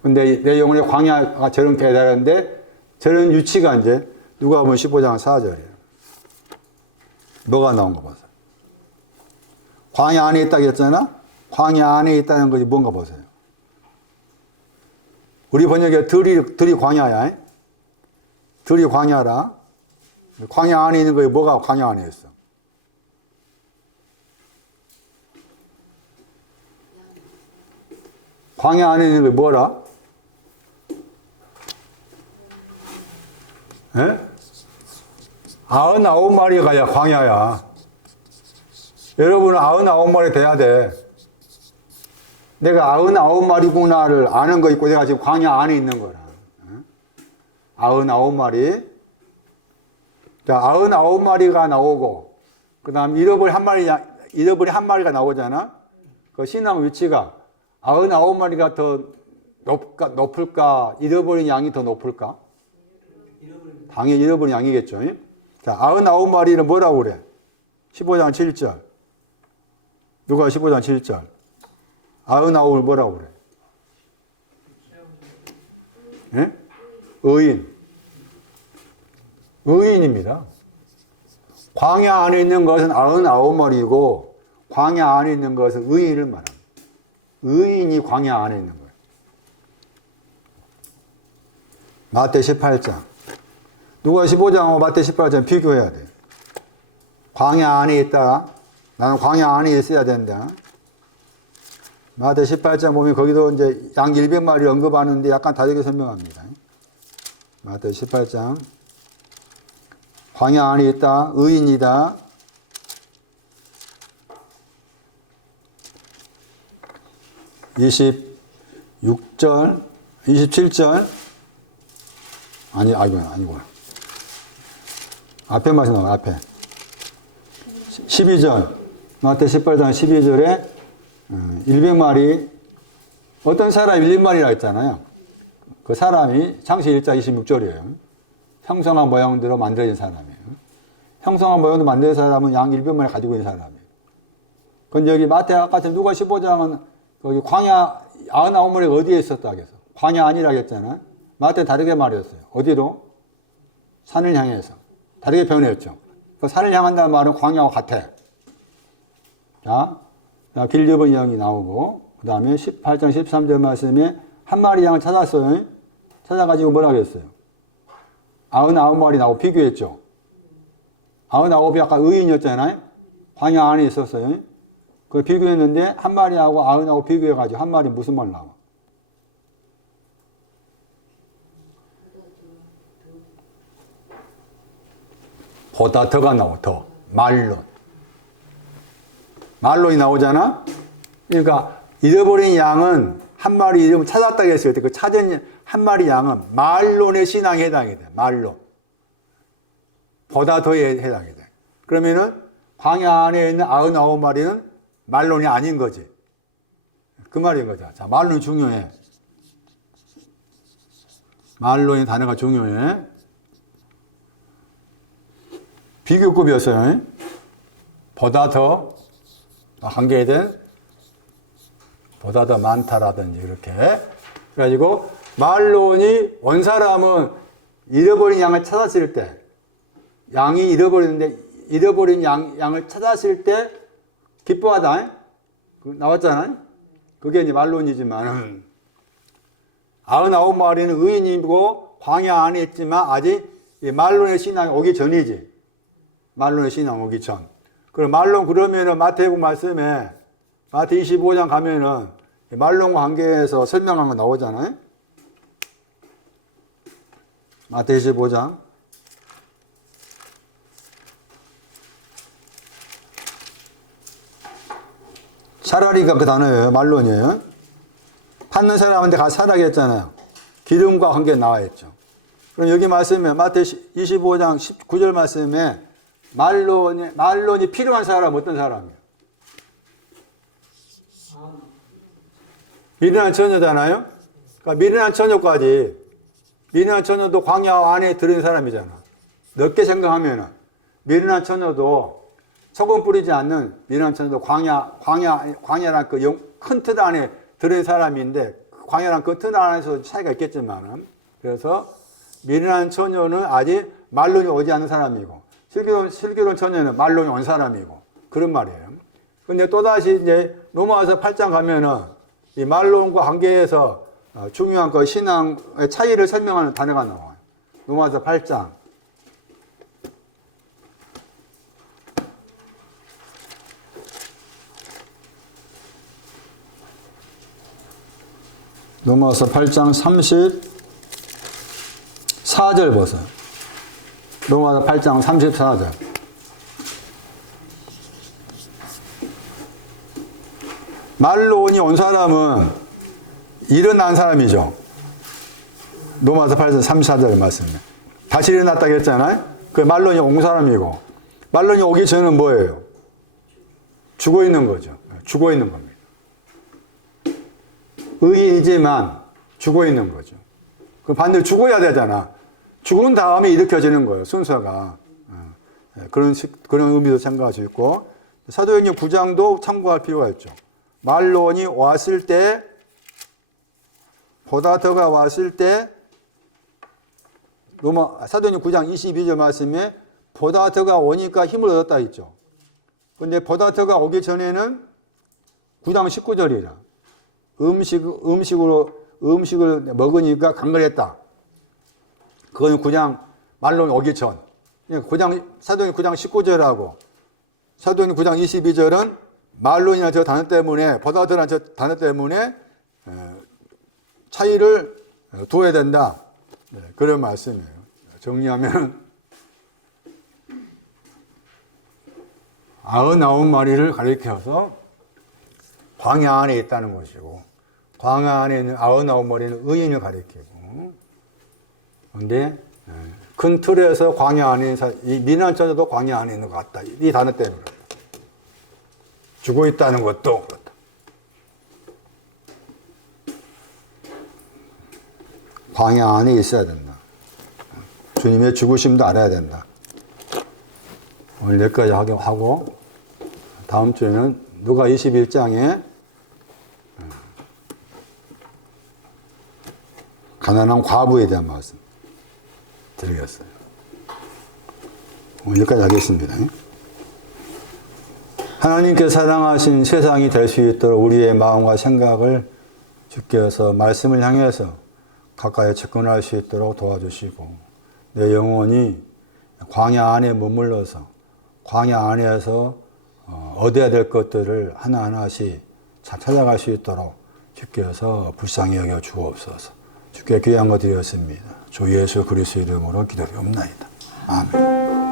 근데 내 영혼의 광야가 저런 깨달은데 저런 유치가 이제 누가복음 15장 4절이에요. 뭐가 나온 거 보세요. 광야 안에 있다고 했잖아? 광야 안에 있다는 것이 뭔가 보세요. 우리 번역에 들이 광야야. 들이 광야라. 광야 안에 있는 것이 뭐가 광야 안에 있어? 광야 안에 있는 것이 뭐라? 예? 99마리가 광야야. 여러분은 99마리 돼야 돼. 내가 99마리구나를 아는 거 있고 내가 지금 광야 안에 있는 거라. 99마리. 자, 99마리가 나오고, 그 다음 잃어버린 한 마리가 나오잖아? 그 신앙 위치가 99마리가 더 높을까? 잃어버린 양이 더 높을까? 당연히 잃어버린 양이겠죠. 자, 99마리는 뭐라고 그래? 15장 7절. 누가 15장 7절. 99을 뭐라고 그래? 예? 의인입니다. 광야 안에 있는 것은 99마리고 광야 안에 있는 것은 의인을 말합니다. 의인이 광야 안에 있는 거예요. 마태 18장. 누가 15장하고 마태 18장 비교해야 돼. 광야 안에 있다. 나는 광야 안에 있어야 된다. 마태 18장 보면 거기도 이제 양 100마리 언급하는데 약간 다르게 설명합니다. 마태 18장. 광야 안에 있다. 의인이다. 26절, 27절. 아니고. 앞에 말씀 나와, 앞에. 12절. 마태 18장 12절에 100마리, 어떤 사람이 100마리라고 했잖아요. 그 사람이 창시 1장 26절이에요. 형상한 모양대로 만들어진 사람이에요. 형상한 모양대로 만들어진 사람은 양 100마리 가지고 있는 사람이에요. 근데 여기 마태 아까 누가 15장은 거기 광야 99마리가 어디에 있었다 그래서 광야 아니라고 했잖아요. 마태 다르게 말했어요. 어디로? 산을 향해서. 다르게 표현했죠. 그 산을 향한다는 말은 광야와 같아. 자, 길 잃어버린 양이 나오고, 그 다음에 18장 13절 말씀에 한 마리 양을 찾았어요. 찾아가지고 뭐라고 했어요? 99마리 나오고 비교했죠. 99이 아까 의인이었잖아요. 광야 안에 있었어요. 그걸 비교했는데 한 마리하고 99 비교해가지고 한 마리 무슨 말 나와? 보다 더가 나오고 더. 말론. 말론이 나오잖아? 그러니까 잃어버린 양은 한 마리 이름을 찾았다고 했을 때 그 찾은 한 마리 양은 말론의 신앙에 해당이 돼. 말론. 보다 더에 해당이 돼. 그러면은 광야 안에 있는 99마리는 말론이 아닌 거지. 그 말인 거죠. 자, 말론이 중요해. 말론의 단어가 중요해. 비교급이었어요. 보다 더 관계된 보다 더 많다라든지 이렇게. 그래가지고 말론이 원사람은 잃어버린 양을 찾았을 때 양이 잃어버리는데 잃어버린 양을 찾았을 때 기뻐하다. 나왔잖아요. 그게 이제 말론이지만 99마리는 의인이고 광야 안에 있지만 아직 말론의 신앙이 오기 전이지. 말론의 신앙 오기 전. 그럼 말론 그러면은 마태복음 말씀에 마태 25장 가면은 말론과 관계해서 설명한 거 나오잖아요. 마태 25장. 차라리가 그 단어예요. 말론이에요. 받는 사람한테 가서 사라고 했잖아요. 기름과 관계 나와 있죠. 그럼 여기 말씀에 마태 25장 19절 말씀에 말론이 필요한 사람은 어떤 사람이에요? 미련한 처녀잖아요. 그러니까 미련한 처녀까지 미련한 처녀도 광야 안에 들은 사람이잖아. 넓게 생각하면은 미련한 처녀도 소금 뿌리지 않는 미련한 처녀도 광야란 그 큰 틀 안에 들은 사람인데 광야란 그 틀 안에서 차이가 있겠지만은 그래서 미련한 처녀는 아직 말론이 오지 않은 사람이고 슬기로운 처녀는 말론이 온 사람이고 그런 말이에요. 근데 또다시 이제 로마서 8장 가면은 이 말론과 관계에서 중요한 그 신앙의 차이를 설명하는 단어가 나와요. 로마서 8장. 로마서 8장 34절 보세요. 로마서 8장 34절. 말론이 온 사람은 일어난 사람이죠. 로마서 8장 34절 말씀에. 다시 일어났다고 했잖아요. 그 말론이 온 사람이고. 말론이 오기 전에는 뭐예요? 죽어 있는 거죠. 죽어 있는 겁니다. 의인이지만 죽어 있는 거죠. 그 반대로 죽어야 되잖아. 죽은 다음에 일으켜지는 거예요. 순서가. 그런 의미도 참고할 수 있고. 사도행전 9장도 참고할 필요가 있죠. 말론이 왔을 때, 보다 더가 왔을 때, 사도행전 9장 22절 말씀에 보다 더가 오니까 힘을 얻었다 했죠. 근데 보다 더가 오기 전에는 9장 19절이라. 음식을 먹으니까 강건했다. 그건 9장 말론이 오기 전. 사도행전 9장 19절하고 사도행전 9장 22절은 말로 인한 저 단어 때문에, 보다더란 저 단어 때문에 차이를 두어야 된다. 네, 그런 말씀이에요. 정리하면 99마리를 가리켜서 광야 안에 있다는 것이고, 광야 안에 있는 99마리는 의인을 가리키고, 그런데 큰 틀에서 광야 안에 있는 이 미난천도 광야 안에 있는 것 같다. 이 단어 때문에 죽어 있다는 것도 그렇다. 광야 안에 있어야 된다. 주님의 죽으심도 알아야 된다. 오늘 여기까지 하고 다음 주에는 누가 21장에 가난한 과부에 대한 말씀 드리겠어요. 오늘 여기까지 하겠습니다. 하나님께 사랑하신 세상이 될 수 있도록 우리의 마음과 생각을 주께서 말씀을 향해서 가까이 접근할 수 있도록 도와주시고, 내 영혼이 광야 안에 머물러서 광야 안에서 얻어야 될 것들을 하나하나씩 잘 찾아갈 수 있도록 주께서 불쌍히 여겨 주옵소서. 주께 귀한 거 드렸습니다. 주 예수 그리스도 이름으로 기도하옵나이다. 아멘.